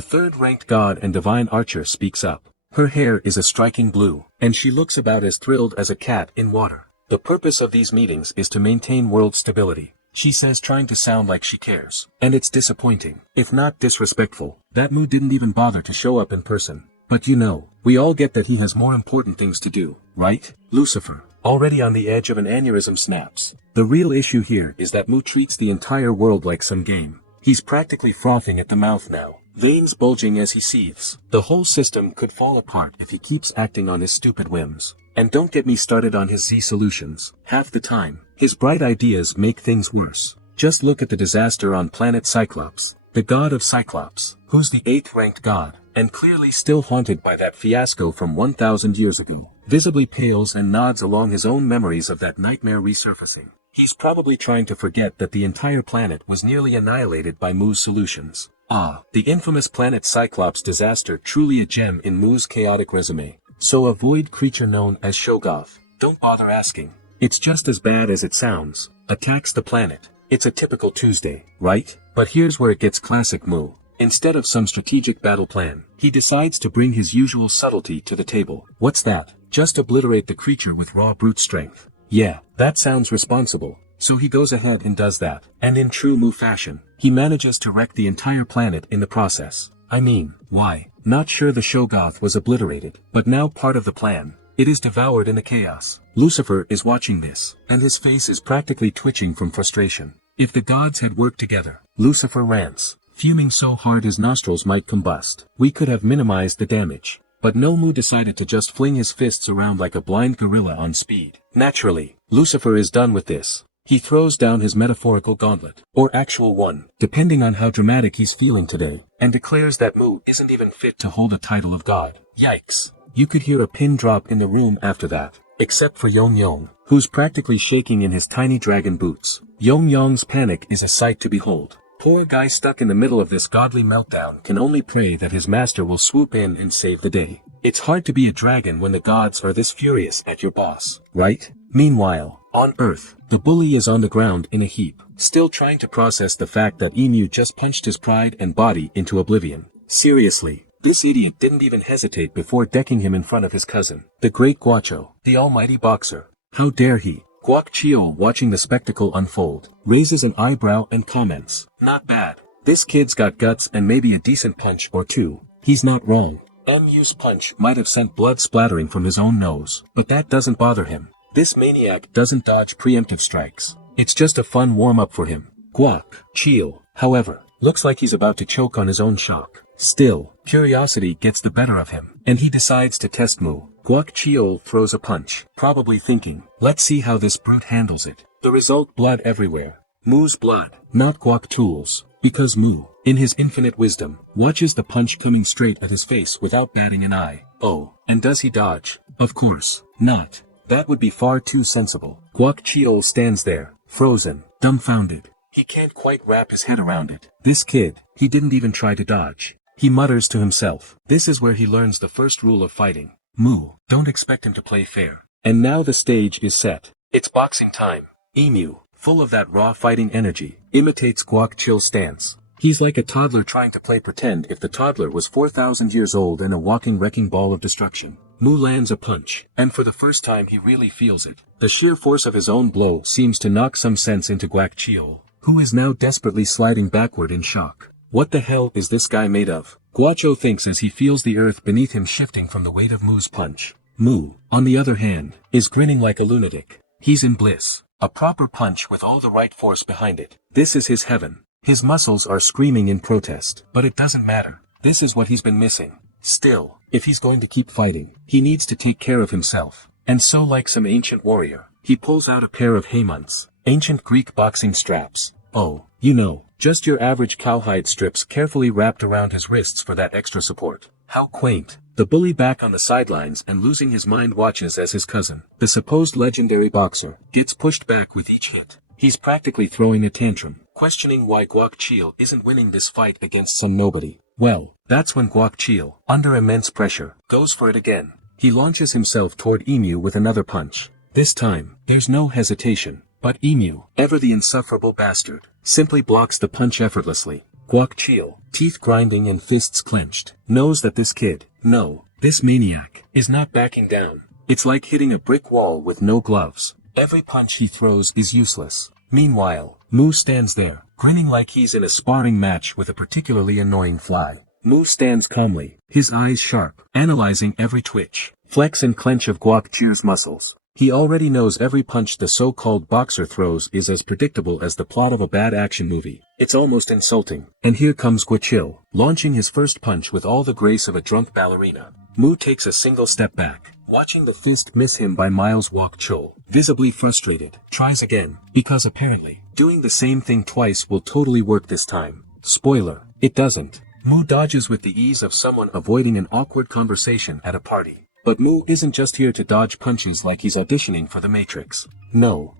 third-ranked god and divine archer speaks up. Her hair is a striking blue, and she looks about as thrilled as a cat in water. "The purpose of these meetings is to maintain world stability," she says, trying to sound like she cares. And it's disappointing, if not disrespectful, that Mu didn't even bother to show up in person. But you know, we all get that he has more important things to do, right? Lucifer, already on the edge of an aneurysm, snaps. The real issue here is that Mu treats the entire world like some game. He's practically frothing at the mouth now, veins bulging as he seethes. The whole system could fall apart if he keeps acting on his stupid whims. And don't get me started on his Z solutions. Half the time, His bright ideas make things worse. Just look at the disaster on planet Cyclops, the god of Cyclops, who's the 8th-ranked god, and clearly still haunted by that fiasco from 1,000 years ago. Visibly pales and nods along his own memories of that nightmare resurfacing. He's probably trying to forget that the entire planet was nearly annihilated by Mu's solutions. The infamous planet Cyclops disaster, truly a gem in Mu's chaotic resume. So a void creature known as Shoggoth, don't bother asking. It's just as bad as it sounds. Attacks the planet. It's a typical Tuesday, right? But here's where it gets classic Mu. Instead of some strategic battle plan, he decides to bring his usual subtlety to the table. What's that? Just obliterate the creature with raw brute strength. Yeah, that sounds responsible. So he goes ahead and does that. And in true Mu fashion, he manages to wreck the entire planet in the process. I mean, why? Not sure the Shoggoth was obliterated, but now part of the plan. It is devoured in the chaos. Lucifer is watching this, and his face is practically twitching from frustration. If the gods had worked together, Lucifer rants, fuming so hard his nostrils might combust. We could have minimized the damage. But no, Mu decided to just fling his fists around like a blind gorilla on speed. Naturally, Lucifer is done with this. He throws down his metaphorical gauntlet, or actual one, depending on how dramatic he's feeling today, and declares that Mu isn't even fit to hold a title of god. Yikes. You could hear a pin drop in the room after that, except for Yong Yong, who's practically shaking in his tiny dragon boots. Yong Yong's panic is a sight to behold. Poor guy stuck in the middle of this godly meltdown can only pray that his master will swoop in and save the day. It's hard to be a dragon when the gods are this furious at your boss, right? Meanwhile, on Earth, the bully is on the ground in a heap, still trying to process the fact that Emu just punched his pride and body into oblivion. Seriously, this idiot didn't even hesitate before decking him in front of his cousin, the great Guacho, the almighty boxer. How dare he? Guac Chio, watching the spectacle unfold, raises an eyebrow and comments, "Not bad. This kid's got guts and maybe a decent punch or two." He's not wrong. Mu's punch might have sent blood splattering from his own nose, but that doesn't bother him. This maniac doesn't dodge preemptive strikes. It's just a fun warm-up for him. Guac Chio, however, looks like he's about to choke on his own shock. Still, curiosity gets the better of him, and he decides to test Mu. Guac Chio throws a punch, probably thinking, let's see how this brute handles it. The result, blood everywhere. Mu's blood, not Guac Tool's, because Mu, in his infinite wisdom, watches the punch coming straight at his face without batting an eye. Oh, and does he dodge? Of course, not. That would be far too sensible. Guac Chio stands there, frozen, dumbfounded. He can't quite wrap his head around it. This kid, he didn't even try to dodge. He mutters to himself. This is where he learns the first rule of fighting. Mu, don't expect him to play fair. And now the stage is set. It's boxing time. Emu, full of that raw fighting energy, imitates Guac Chio's stance. He's like a toddler trying to play pretend if the toddler was 4,000 years old and a walking wrecking ball of destruction. Mu lands a punch, and for the first time he really feels it. The sheer force of his own blow seems to knock some sense into Guac Chio, who is now desperately sliding backward in shock. What the hell is this guy made of? Guacho thinks as he feels the earth beneath him shifting from the weight of Mu's punch. Mu, on the other hand, is grinning like a lunatic. He's in bliss. A proper punch with all the right force behind it. This is his heaven. His muscles are screaming in protest, but it doesn't matter. This is what he's been missing. Still, if he's going to keep fighting, he needs to take care of himself. And so, like some ancient warrior, he pulls out a pair of haimunts, ancient Greek boxing straps. Oh, you know, just your average cowhide strips carefully wrapped around his wrists for that extra support. How quaint. The bully back on the sidelines and losing his mind watches as his cousin, the supposed legendary boxer, gets pushed back with each hit. He's practically throwing a tantrum, questioning why Guac Chio isn't winning this fight against some nobody. Well, that's when Guac Chio, under immense pressure, goes for it again. He launches himself toward Emu with another punch. This time, there's no hesitation, but Emu, ever the insufferable bastard, simply blocks the punch effortlessly. Guac Chio, teeth grinding and fists clenched, knows that this kid, no, this maniac, is not backing down. It's like hitting a brick wall with no gloves. Every punch he throws is useless. Meanwhile, Mu stands there, grinning like he's in a sparring match with a particularly annoying fly. Mu stands calmly, his eyes sharp, analyzing every twitch, flex and clench of Guac Chio's muscles. He already knows every punch the so-called boxer throws is as predictable as the plot of a bad action movie. It's almost insulting. And here comes Guachil, launching his first punch with all the grace of a drunk ballerina. Mu takes a single step back, watching the fist miss him by miles. Kwok Chul, visibly frustrated, tries again, because apparently, doing the same thing twice will totally work this time. Spoiler, it doesn't. Mu dodges with the ease of someone avoiding an awkward conversation at a party. But Mu isn't just here to dodge punches like he's auditioning for the Matrix. No,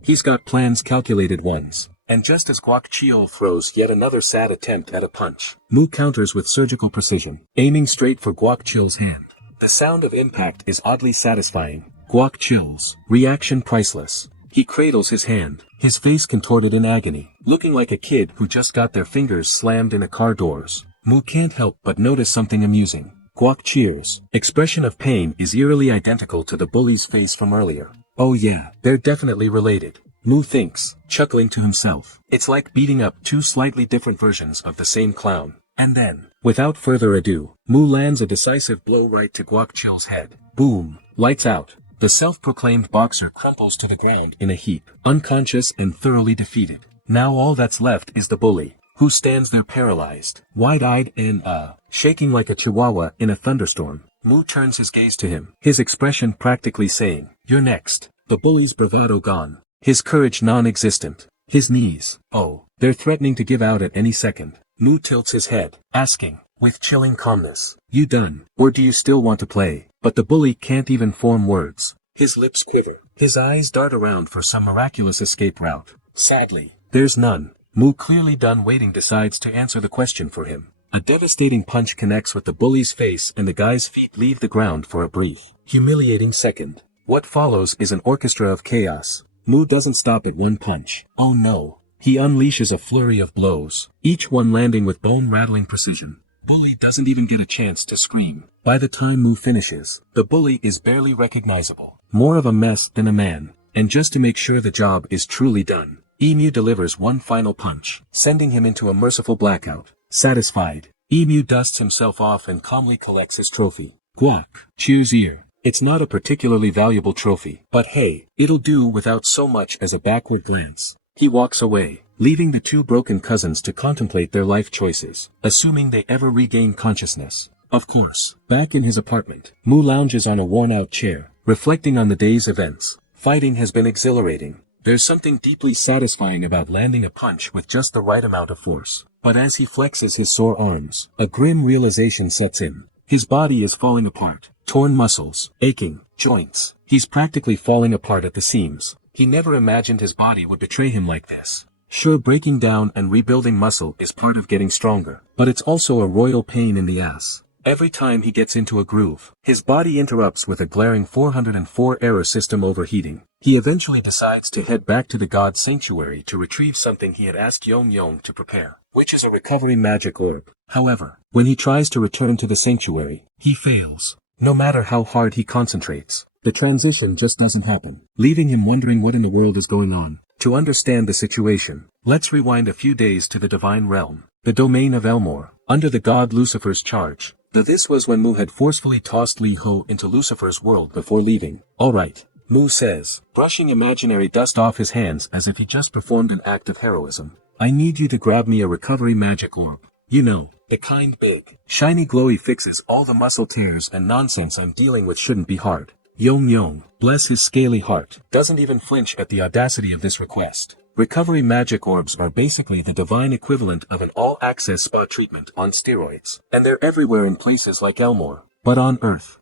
he's got plans, calculated ones. And just as Kwok Chul throws yet another sad attempt at a punch, Mu counters with surgical precision, aiming straight for Kwok Chul's hand. The sound of impact is oddly satisfying. Kwok Chul's reaction priceless. He cradles his hand, his face contorted in agony, looking like a kid who just got their fingers slammed in a car doors. Mu can't help but notice something amusing. Kwok Chul's expression of pain is eerily identical to the bully's face from earlier. Oh yeah, they're definitely related. Mu thinks, chuckling to himself. It's like beating up two slightly different versions of the same clown. And then, without further ado, Mu lands a decisive blow right to Kwok Chul's head. Boom. Lights out. The self-proclaimed boxer crumples to the ground in a heap, unconscious and thoroughly defeated. Now all that's left is the bully, who stands there paralyzed, wide-eyed and, shaking like a chihuahua in a thunderstorm. Mu turns his gaze to him, his expression practically saying, "You're next." The bully's bravado gone. His courage non-existent. His knees, oh, they're threatening to give out at any second. Mu tilts his head, asking, with chilling calmness, "You done, or do you still want to play?" But the bully can't even form words. His lips quiver. His eyes dart around for some miraculous escape route. Sadly, there's none. Mu, clearly done waiting, decides to answer the question for him. A devastating punch connects with the bully's face and the guy's feet leave the ground for a brief, humiliating second. What follows is an orchestra of chaos. Mu doesn't stop at one punch. Oh no. He unleashes a flurry of blows, each one landing with bone-rattling precision. Bully doesn't even get a chance to scream. By the time Mu finishes, the bully is barely recognizable. More of a mess than a man. And just to make sure the job is truly done, Emu delivers one final punch, sending him into a merciful blackout. Satisfied, Emu dusts himself off and calmly collects his trophy. Kwok Chul's ear. It's not a particularly valuable trophy, but hey, it'll do without so much as a backward glance. He walks away, leaving the two broken cousins to contemplate their life choices, assuming they ever regain consciousness. Of course, back in his apartment, Mu lounges on a worn-out chair, reflecting on the day's events. Fighting has been exhilarating. There's something deeply satisfying about landing a punch with just the right amount of force. But as he flexes his sore arms, a grim realization sets in. His body is falling apart. Torn muscles, aching, joints. He's practically falling apart at the seams. He never imagined his body would betray him like this. Sure, breaking down and rebuilding muscle is part of getting stronger, but it's also a royal pain in the ass. Every time he gets into a groove, his body interrupts with a glaring 404 error system overheating. He eventually decides to head back to the god sanctuary to retrieve something he had asked Yong Yong to prepare, which is a recovery magic orb. However, when he tries to return to the sanctuary, he fails. No matter how hard he concentrates, the transition just doesn't happen, leaving him wondering what in the world is going on. To understand the situation, let's rewind a few days to the divine realm, the domain of Elmore, under the god Lucifer's charge. This was when Mu had forcefully tossed Li Ho into Lucifer's world before leaving. Alright, Mu says, brushing imaginary dust off his hands as if he just performed an act of heroism. I need you to grab me a recovery magic orb. You know, the kind big, shiny glowy fixes all the muscle tears and nonsense I'm dealing with. Shouldn't be hard. Yong Yong, bless his scaly heart, doesn't even flinch at the audacity of this request. Recovery magic orbs are basically the divine equivalent of an all-access spa treatment on steroids, and they're everywhere in places like Elmore. But on Earth,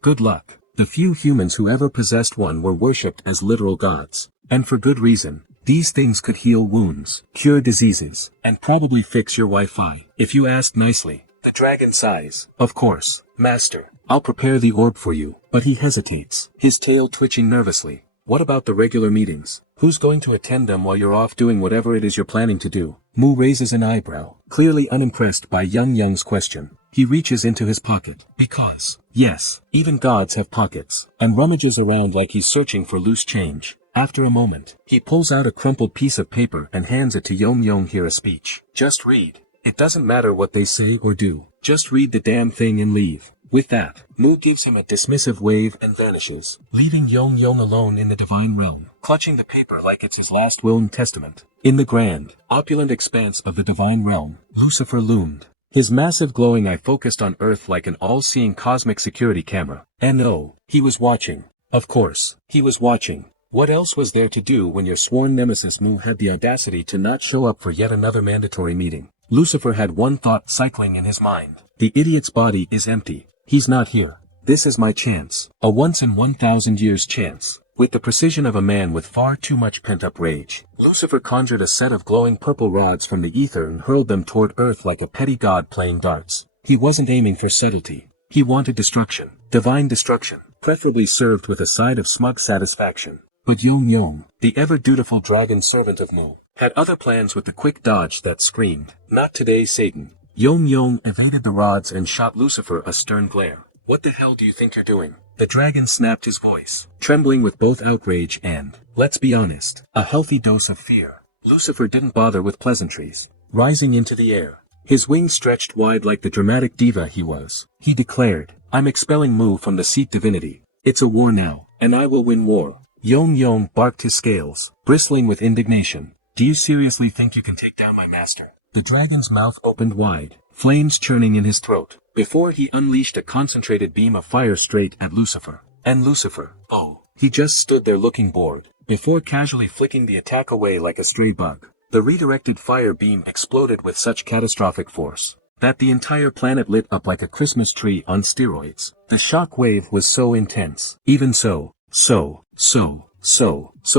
good luck. The few humans who ever possessed one were worshipped as literal gods. And for good reason. These things could heal wounds, cure diseases, and probably fix your Wi-Fi, if you ask nicely. The dragon sighs. Of course, master, I'll prepare the orb for you. But he hesitates, his tail twitching nervously. What about the regular meetings? Who's going to attend them while you're off doing whatever it is you're planning to do? Mu raises an eyebrow, clearly unimpressed by Yong Yong's question. He reaches into his pocket, because, yes, even gods have pockets, and rummages around like he's searching for loose change. After a moment, he pulls out a crumpled piece of paper and hands it to Yong Yong. Here, a speech. Just read. It doesn't matter what they say or do. Just read the damn thing and leave. With that, Mu gives him a dismissive wave and vanishes, leaving Yong Yong alone in the divine realm, clutching the paper like it's his last will and testament. In the grand, opulent expanse of the divine realm, Lucifer loomed. His massive glowing eye focused on Earth like an all-seeing cosmic security camera. And oh, he was watching. Of course, he was watching. What else was there to do when your sworn nemesis Mu had the audacity to not show up for yet another mandatory meeting? Lucifer had one thought cycling in his mind. The idiot's body is empty. He's not here. This is my chance. A once-in-1,000 years chance. With the precision of a man with far too much pent-up rage, Lucifer conjured a set of glowing purple rods from the ether and hurled them toward Earth like a petty god playing darts. He wasn't aiming for subtlety. He wanted destruction. Divine destruction, preferably served with a side of smug satisfaction. But Yong Yong, the ever-dutiful dragon servant of Mu, had other plans with the quick dodge that screamed, "Not today, Satan." Yong Yong evaded the rods and shot Lucifer a stern glare. "What the hell do you think you're doing?" The dragon snapped his voice, trembling with both outrage and, let's be honest, a healthy dose of fear. Lucifer didn't bother with pleasantries. Rising into the air, his wings stretched wide like the dramatic diva he was, he declared, "I'm expelling Mu from the seat divinity. It's a war now, and I will win war." Yong Yong barked his scales, bristling with indignation. "Do you seriously think you can take down my master?" The dragon's mouth opened wide, flames churning in his throat, before he unleashed a concentrated beam of fire straight at Lucifer. And Lucifer, oh, he just stood there looking bored, before casually flicking the attack away like a stray bug. The redirected fire beam exploded with such catastrophic force that the entire planet lit up like a Christmas tree on steroids. The shock wave was so intense. Even so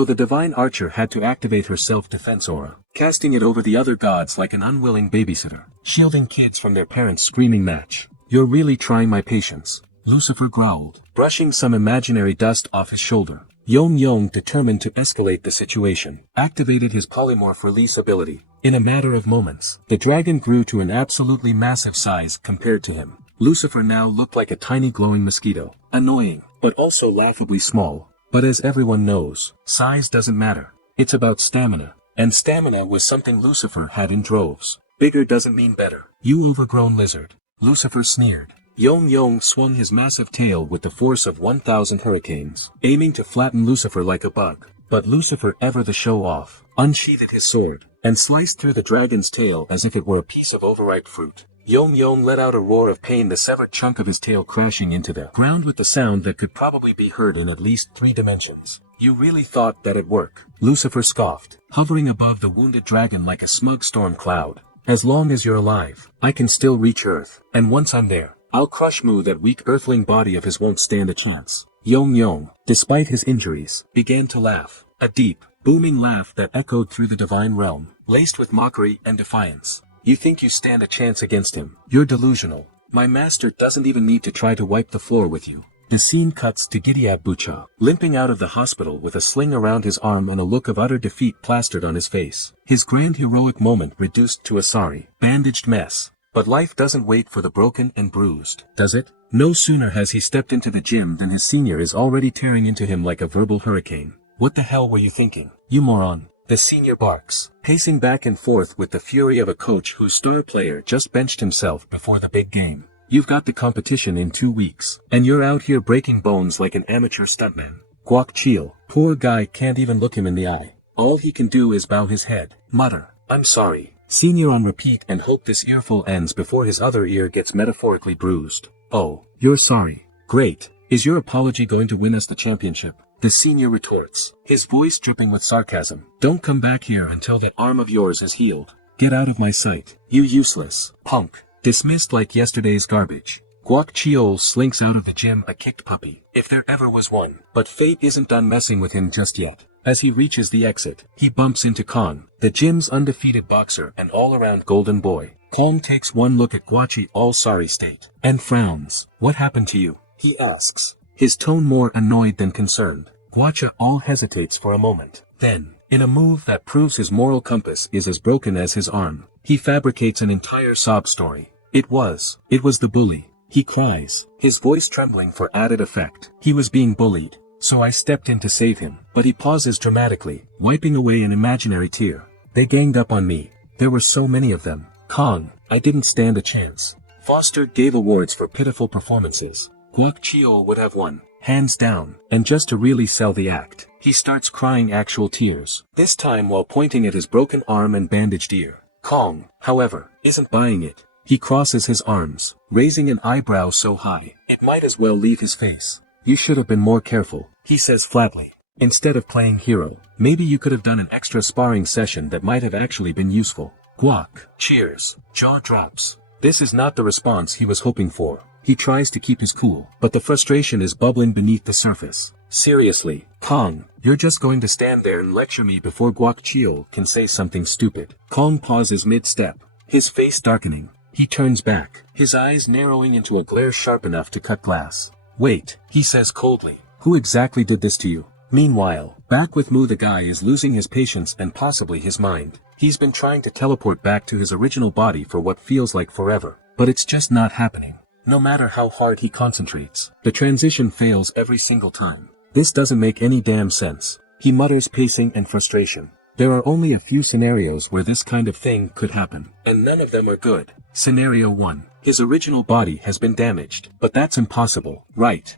the divine archer had to activate her self-defense aura, casting it over the other gods like an unwilling babysitter, shielding kids from their parents' screaming match. "You're really trying my patience," Lucifer growled, brushing some imaginary dust off his shoulder. Yong Yong, determined to escalate the situation, activated his polymorph release ability. In a matter of moments, the dragon grew to an absolutely massive size compared to him. Lucifer now looked like a tiny glowing mosquito, annoying, but also laughably small. But as everyone knows, size doesn't matter. It's about stamina. And stamina was something Lucifer had in droves. Bigger doesn't mean better. "You overgrown lizard," Lucifer sneered. Yong Yong swung his massive tail with the force of 1,000 hurricanes, aiming to flatten Lucifer like a bug. But Lucifer, ever the show-off, unsheathed his sword, and sliced through the dragon's tail as if it were a piece of overripe fruit. Yong Yong let out a roar of pain, the severed chunk of his tail crashing into the ground with a sound that could probably be heard in at least 3 dimensions. "You really thought that'd work?" Lucifer scoffed, hovering above the wounded dragon like a smug storm cloud. "As long as you're alive, I can still reach Earth, and once I'm there, I'll crush Mu. That weak earthling body of his won't stand a chance." Yong Yong, despite his injuries, began to laugh. A deep, booming laugh that echoed through the divine realm, laced with mockery and defiance. "You think you stand a chance against him? You're delusional. My master doesn't even need to try to wipe the floor with you." The scene cuts to Gideon Bucha, limping out of the hospital with a sling around his arm and a look of utter defeat plastered on his face. His grand heroic moment reduced to a sorry, bandaged mess. But life doesn't wait for the broken and bruised, does it? No sooner has he stepped into the gym than his senior is already tearing into him like a verbal hurricane. "What the hell were you thinking, you moron?" The senior barks, pacing back and forth with the fury of a coach whose star player just benched himself before the big game. "You've got the competition in 2 weeks, and you're out here breaking bones like an amateur stuntman." Guak Chil, poor guy, can't even look him in the eye. All he can do is bow his head, mutter, "I'm sorry." Senior on repeat, and hope this earful ends before his other ear gets metaphorically bruised. "Oh, you're sorry. Great. Is your apology going to win us the championship?" The senior retorts, his voice dripping with sarcasm. "Don't come back here until that arm of yours is healed. Get out of my sight, you useless punk." Dismissed like yesterday's garbage, Guak Chiol slinks out of the gym a kicked puppy, if there ever was one. But fate isn't done messing with him just yet. As he reaches the exit, he bumps into Kong, the gym's undefeated boxer and all-around golden boy. Kong takes one look at Guachi, all sorry state, and frowns. "What happened to you?" he asks, his tone more annoyed than concerned. Guacha all hesitates for a moment. Then, in a move that proves his moral compass is as broken as his arm, he fabricates an entire sob story. It was the bully. He cries, his voice trembling for added effect. "He was being bullied, so I stepped in to save him." But he pauses dramatically, wiping away an imaginary tear. "They ganged up on me. There were so many of them. Kong, I didn't stand a chance." Foster gave awards for pitiful performances. Guak Chio would have won, hands down. And just to really sell the act, he starts crying actual tears, this time while pointing at his broken arm and bandaged ear. Kong, however, isn't buying it. He crosses his arms, raising an eyebrow so high, it might as well leave his face. You should have been more careful, he says flatly. Instead of playing hero, maybe you could have done an extra sparring session that might have actually been useful. Guac cheers, jaw drops. This is not the response he was hoping for. He tries to keep his cool, but the frustration is bubbling beneath the surface. Seriously, Kong, you're just going to stand there and lecture me before Guac Chio can say something stupid. Kong pauses mid-step, his face darkening. He turns back, his eyes narrowing into a glare sharp enough to cut glass. Wait, he says coldly, who exactly did this to you? Meanwhile, back with Mu, the guy is losing his patience and possibly his mind. He's been trying to teleport back to his original body for what feels like forever, but it's just not happening. No matter how hard he concentrates, the transition fails every single time. This doesn't make any damn sense. He mutters, pacing and frustration. There are only a few scenarios where this kind of thing could happen, and none of them are good. Scenario 1. His original body has been damaged, but that's impossible, right?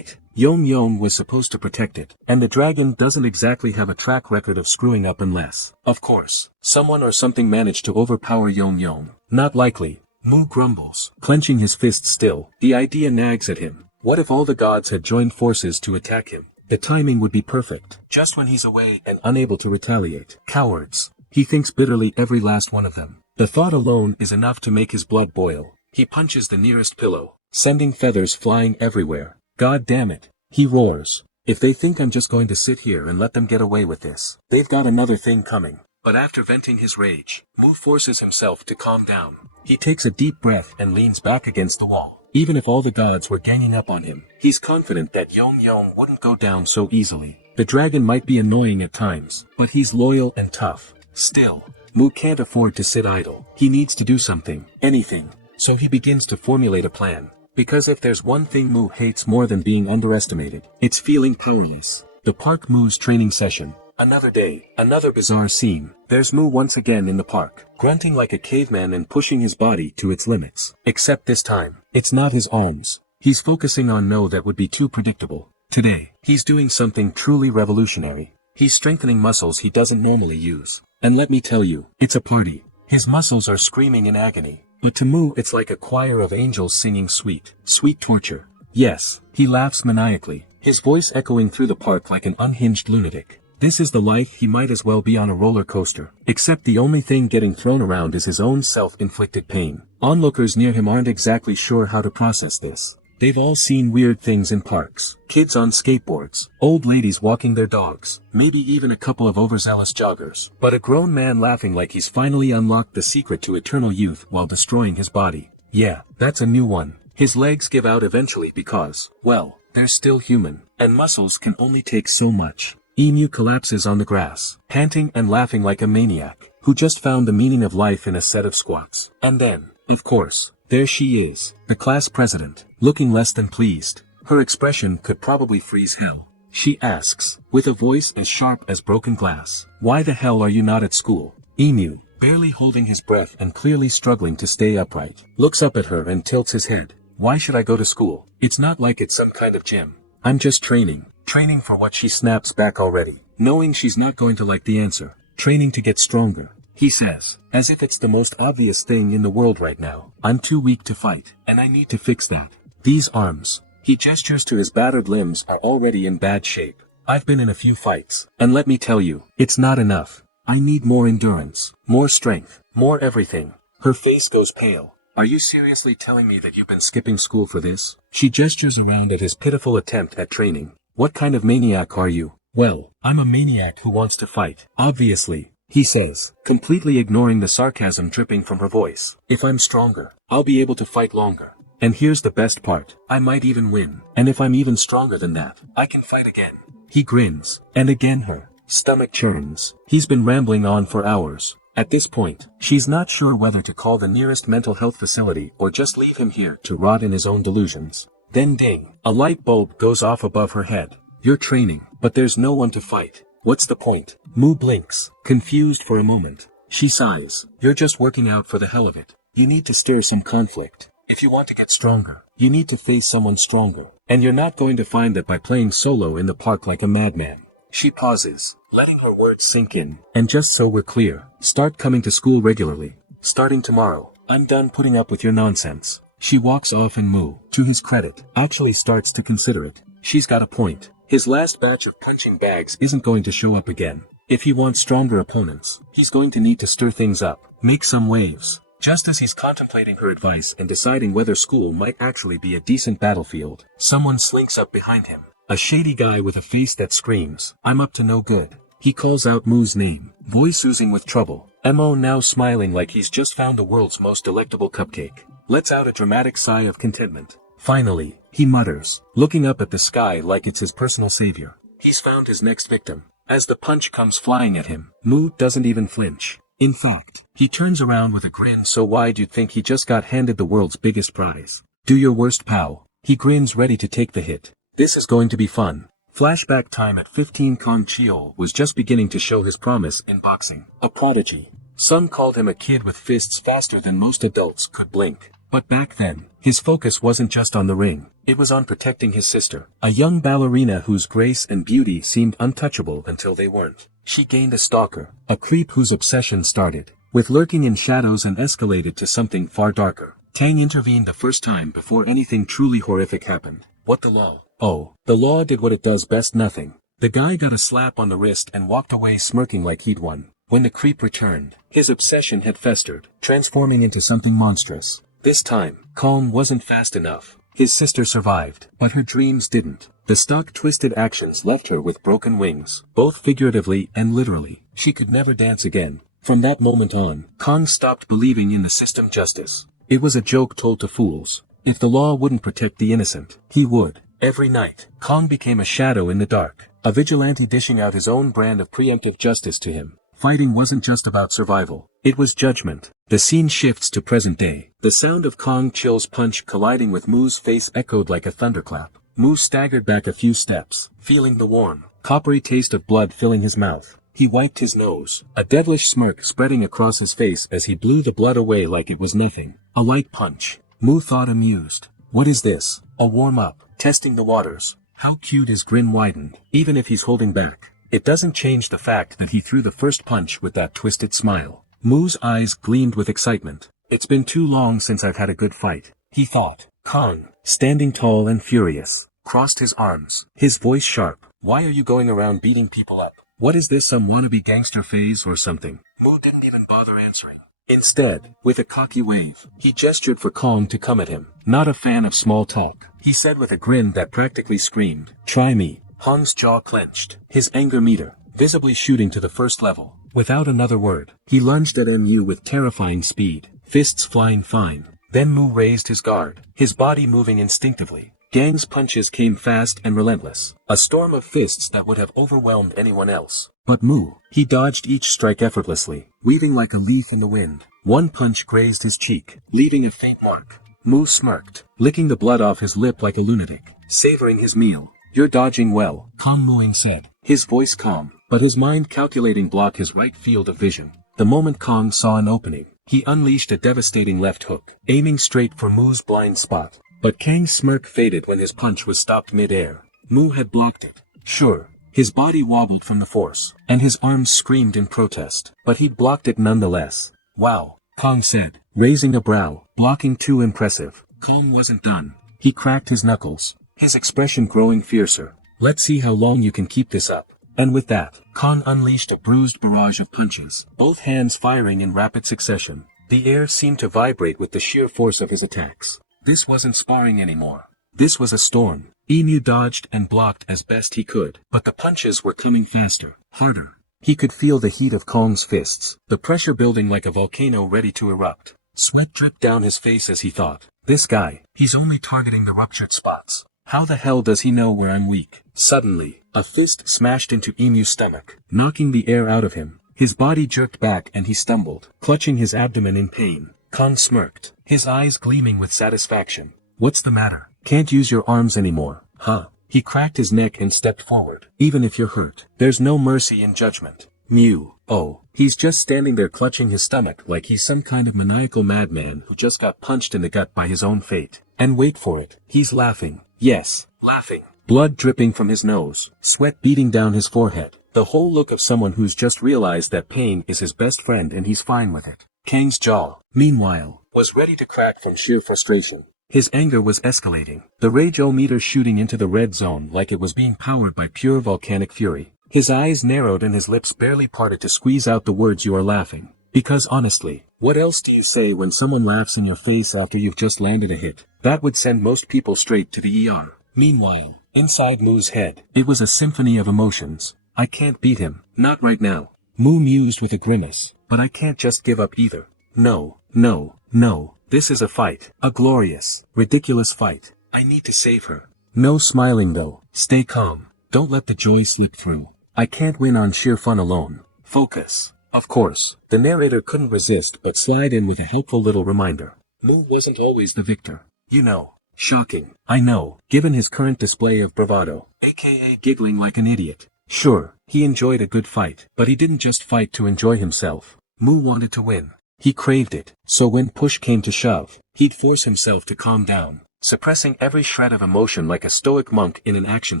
Yong Yong was supposed to protect it, and the dragon doesn't exactly have a track record of screwing up unless, of course, someone or something managed to overpower Yong Yong. Not likely. Mu grumbles, clenching his fist still. The idea nags at him. What if all the gods had joined forces to attack him? The timing would be perfect, just when he's away and unable to retaliate. Cowards. He thinks bitterly, every last one of them. The thought alone is enough to make his blood boil. He punches the nearest pillow, sending feathers flying everywhere. God damn it, he roars. If they think I'm just going to sit here and let them get away with this, they've got another thing coming. But after venting his rage, Mu forces himself to calm down. He takes a deep breath and leans back against the wall. Even if all the gods were ganging up on him, he's confident that Yong Yong wouldn't go down so easily. The dragon might be annoying at times, but he's loyal and tough. Still, Mu can't afford to sit idle. He needs to do something, anything. So he begins to formulate a plan. Because if there's one thing Mu hates more than being underestimated, it's feeling powerless. The park. Mu's training session. Another day, another bizarre scene. There's Mu once again in the park, grunting like a caveman and pushing his body to its limits. Except this time, it's not his arms. He's focusing on no, that would be too predictable. Today, he's doing something truly revolutionary. He's strengthening muscles he doesn't normally use. And let me tell you, it's a party. His muscles are screaming in agony. But to Mu it's like a choir of angels singing sweet torture. Yes, he laughs maniacally, his voice echoing through the park like an unhinged lunatic. This is the life he might as well be on a roller coaster. Except the only thing getting thrown around is his own self-inflicted pain. Onlookers near him aren't exactly sure how to process this. They've all seen weird things in parks. Kids on skateboards, old ladies walking their dogs, maybe even a couple of overzealous joggers. But a grown man laughing like he's finally unlocked the secret to eternal youth while destroying his body. Yeah, that's a new one. His legs give out eventually because, well, they're still human, and muscles can only take so much. Emu collapses on the grass, panting and laughing like a maniac, who just found the meaning of life in a set of squats. And then, of course, there she is, the class president, looking less than pleased. Her expression could probably freeze hell. She asks, with a voice as sharp as broken glass, "Why the hell are you not at school?" Emu, barely holding his breath and clearly struggling to stay upright, looks up at her and tilts his head. "Why should I go to school? It's not like it's some kind of gym. I'm just training." Training for what? She snaps back already, knowing she's not going to like the answer. Training to get stronger, he says, as if it's the most obvious thing in the world right now. I'm too weak to fight, and I need to fix that. These arms, he gestures to his battered limbs, are already in bad shape. I've been in a few fights, and let me tell you, it's not enough. I need more endurance, more strength, more everything. Her face goes pale. Are you seriously telling me that you've been skipping school for this? She gestures around at his pitiful attempt at training. What kind of maniac are you? Well, I'm a maniac who wants to fight, obviously, he says, completely ignoring the sarcasm dripping from her voice. If I'm stronger, I'll be able to fight longer. And here's the best part, I might even win. And if I'm even stronger than that, I can fight again. He grins, and again her stomach churns. He's been rambling on for hours. At this point, she's not sure whether to call the nearest mental health facility or just leave him here to rot in his own delusions. Then ding, a light bulb goes off above her head. You're training, but there's no one to fight. What's the point? Mu blinks, confused for a moment. She sighs. You're just working out for the hell of it. You need to stir some conflict. If you want to get stronger, you need to face someone stronger. And you're not going to find that by playing solo in the park like a madman. She pauses, letting her words sink in. And just so we're clear, start coming to school regularly. Starting tomorrow. I'm done putting up with your nonsense. She walks off and Mu, to his credit, actually starts to consider it. She's got a point. His last batch of punching bags isn't going to show up again. If he wants stronger opponents, he's going to need to stir things up, make some waves. Just as he's contemplating her advice and deciding whether school might actually be a decent battlefield, someone slinks up behind him. A shady guy with a face that screams, "I'm up to no good." He calls out Mu's name, voice oozing with trouble. Mo now smiling like he's just found the world's most delectable cupcake. Lets out a dramatic sigh of contentment. Finally, he mutters, looking up at the sky like it's his personal savior. He's found his next victim. As the punch comes flying at him, Mu doesn't even flinch. In fact, he turns around with a grin so wide you'd think he just got handed the world's biggest prize. "Do your worst, pal." He grins ready to take the hit. This is going to be fun. Flashback time at 15. Kong Cheol was just beginning to show his promise in boxing. A prodigy. Some called him a kid with fists faster than most adults could blink. But back then, his focus wasn't just on the ring. It was on protecting his sister, a young ballerina whose grace and beauty seemed untouchable until they weren't. She gained a stalker, a creep whose obsession started with lurking in shadows and escalated to something far darker. Tang intervened the first time before anything truly horrific happened. What the law? Oh, the law did what it does best, nothing. The guy got a slap on the wrist and walked away smirking like he'd won. When the creep returned, his obsession had festered, transforming into something monstrous. This time, Kong wasn't fast enough. His sister survived, but her dreams didn't. The stuck, twisted actions left her with broken wings, both figuratively and literally. She could never dance again. From that moment on, Kong stopped believing in the system justice. It was a joke told to fools. If the law wouldn't protect the innocent, he would. Every night, Kong became a shadow in the dark, a vigilante dishing out his own brand of preemptive justice to him. Fighting wasn't just about survival, it was judgment. The scene shifts to present day. The sound of Kong Chill's punch colliding with Mu's face echoed like a thunderclap. Mu staggered back a few steps, feeling the warm, coppery taste of blood filling his mouth. He wiped his nose, a devilish smirk spreading across his face as he blew the blood away like it was nothing. A light punch. Mu thought, amused. What is this? A warm-up, testing the waters. How cute. His grin widened, even if he's holding back. It doesn't change the fact that he threw the first punch with that twisted smile. Mu's eyes gleamed with excitement. It's been too long since I've had a good fight, he thought. Kong, standing tall and furious, crossed his arms, his voice sharp. Why are you going around beating people up? What is this, some wannabe gangster phase or something? Mu didn't even bother answering. Instead, with a cocky wave, he gestured for Kong to come at him. Not a fan of small talk, he said with a grin that practically screamed, "Try me." Kong's jaw clenched, his anger meter visibly shooting to the first level. Without another word, he lunged at Mu with terrifying speed, fists flying fine. Then Mu raised his guard, his body moving instinctively. Gang's punches came fast and relentless, a storm of fists that would have overwhelmed anyone else. But Mu, he dodged each strike effortlessly, weaving like a leaf in the wind. One punch grazed his cheek, leaving a faint mark. Mu smirked, licking the blood off his lip like a lunatic, savoring his meal. You're dodging well, Kong Muing said, his voice calm, but his mind calculating block his right field of vision. The moment Kong saw an opening, he unleashed a devastating left hook, aiming straight for Mu's blind spot. But Kang's smirk faded when his punch was stopped mid-air. Mu had blocked it. Sure, his body wobbled from the force, and his arms screamed in protest, but he'd blocked it nonetheless. Wow, Kong said, raising a brow, blocking too impressive. Kong wasn't done. He cracked his knuckles, his expression growing fiercer. Let's see how long you can keep this up. And with that, Kong unleashed a bruised barrage of punches, both hands firing in rapid succession. The air seemed to vibrate with the sheer force of his attacks. This wasn't sparring anymore. This was a storm. Mu dodged and blocked as best he could, but the punches were coming faster, harder. He could feel the heat of Kong's fists, the pressure building like a volcano ready to erupt. Sweat dripped down his face as he thought, this guy, he's only targeting the ruptured spots. How the hell does he know where I'm weak? Suddenly, a fist smashed into Mu's stomach, knocking the air out of him. His body jerked back and he stumbled, clutching his abdomen in pain. Kong smirked, his eyes gleaming with satisfaction. What's the matter? Can't use your arms anymore, huh? He cracked his neck and stepped forward. Even if you're hurt, there's no mercy in judgment. Mu, oh, he's just standing there clutching his stomach like he's some kind of maniacal madman who just got punched in the gut by his own fate. And wait for it, he's laughing. Yes, laughing. Blood dripping from his nose, sweat beating down his forehead. The whole look of someone who's just realized that pain is his best friend and he's fine with it. Kang's jaw, meanwhile, was ready to crack from sheer frustration. His anger was escalating, the rage-o-meter shooting into the red zone like it was being powered by pure volcanic fury. His eyes narrowed and his lips barely parted to squeeze out the words "you are laughing." Because honestly, what else do you say when someone laughs in your face after you've just landed a hit? That would send most people straight to the ER. Meanwhile, inside Mu's head, it was a symphony of emotions. I can't beat him, not right now. Mu mused with a grimace, but I can't just give up either. No, no, no, this is a fight. A glorious, ridiculous fight. I need to save her. No smiling though, stay calm. Don't let the joy slip through. I can't win on sheer fun alone. Focus. Of course, the narrator couldn't resist but slide in with a helpful little reminder. Mu wasn't always the victor. You know. Shocking. I know, given his current display of bravado, aka giggling like an idiot. Sure, he enjoyed a good fight, but he didn't just fight to enjoy himself. Mu wanted to win. He craved it, so when push came to shove, he'd force himself to calm down, suppressing every shred of emotion like a stoic monk in an action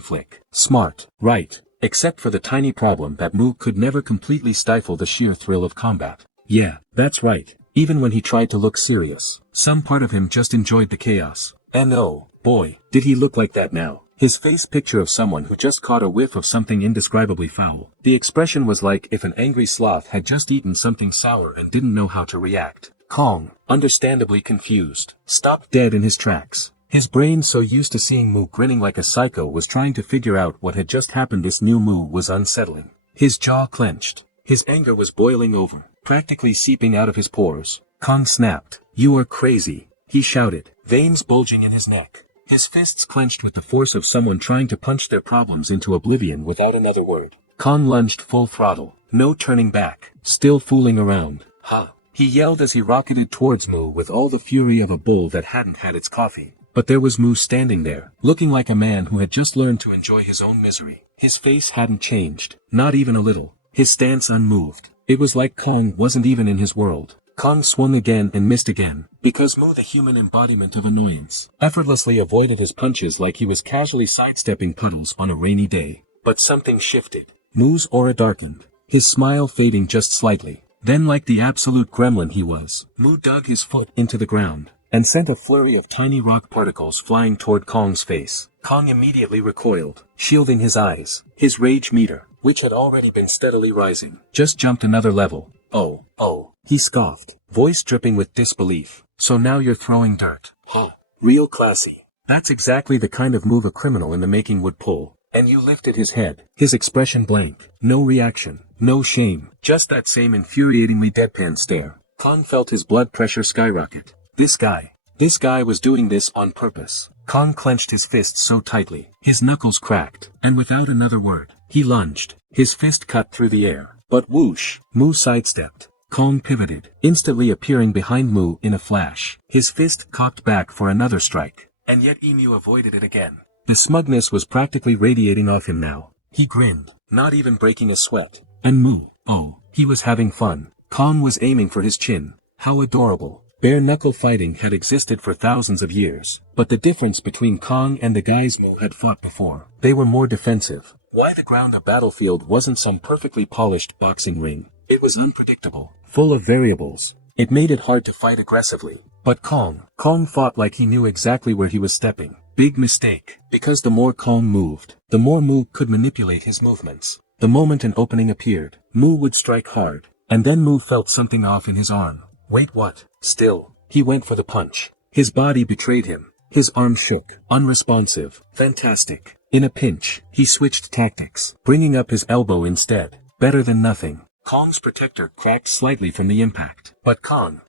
flick. Smart, right? Except for the tiny problem that Mu could never completely stifle the sheer thrill of combat. Yeah, that's right. Even when he tried to look serious, some part of him just enjoyed the chaos. And oh, boy, did he look like that now. His face picture of someone who just caught a whiff of something indescribably foul. The expression was like if an angry sloth had just eaten something sour and didn't know how to react. Kong, understandably confused, stopped dead in his tracks. His brain, so used to seeing Mu grinning like a psycho, was trying to figure out what had just happened. This new Mu was unsettling. His jaw clenched. His anger was boiling over, practically seeping out of his pores. Kong snapped. "You are crazy," he shouted, veins bulging in his neck. His fists clenched with the force of someone trying to punch their problems into oblivion without another word. Kong lunged full throttle, no turning back, still fooling around. Ha! He yelled as he rocketed towards Mu with all the fury of a bull that hadn't had its coffee. But there was Mu standing there, looking like a man who had just learned to enjoy his own misery. His face hadn't changed, not even a little, his stance unmoved. It was like Kong wasn't even in his world. Kong swung again and missed again, because Mu, the human embodiment of annoyance, effortlessly avoided his punches like he was casually sidestepping puddles on a rainy day. But something shifted. Mu's aura darkened, his smile fading just slightly. Then, like the absolute gremlin he was, Mu dug his foot into the ground and sent a flurry of tiny rock particles flying toward Kong's face. Kong immediately recoiled, shielding his eyes. His rage meter, which had already been steadily rising, just jumped another level. Oh, he scoffed, voice dripping with disbelief. "So now you're throwing dirt, huh? Real classy. That's exactly the kind of move a criminal in the making would pull." And you lifted his head, his expression blank, no reaction, no shame, just that same infuriatingly deadpan stare. Kong felt his blood pressure skyrocket. This guy was doing this on purpose. Kong clenched his fists so tightly, his knuckles cracked, and without another word, he lunged. His fist cut through the air, but whoosh, Mu sidestepped. Kong pivoted, instantly appearing behind Mu in a flash, his fist cocked back for another strike, and yet Emu avoided it again. The smugness was practically radiating off him now. He grinned, not even breaking a sweat. And Mu, oh, he was having fun. Kong was aiming for his chin. How adorable. Bare-knuckle fighting had existed for thousands of years, but the difference between Kong and the guys Mu had fought before, they were more defensive. Why the ground a battlefield wasn't some perfectly polished boxing ring. It was unpredictable, full of variables. It made it hard to fight aggressively. But Kong fought like he knew exactly where he was stepping. Big mistake, because the more Kong moved, the more Mu could manipulate his movements. The moment an opening appeared, Mu would strike hard, and then Mu felt something off in his arm. Wait, what? Still, he went for the punch. His body betrayed him. His arm shook, unresponsive. Fantastic. In a pinch, he switched tactics, bringing up his elbow instead. Better than nothing. Kong's protector cracked slightly from the impact. But Kong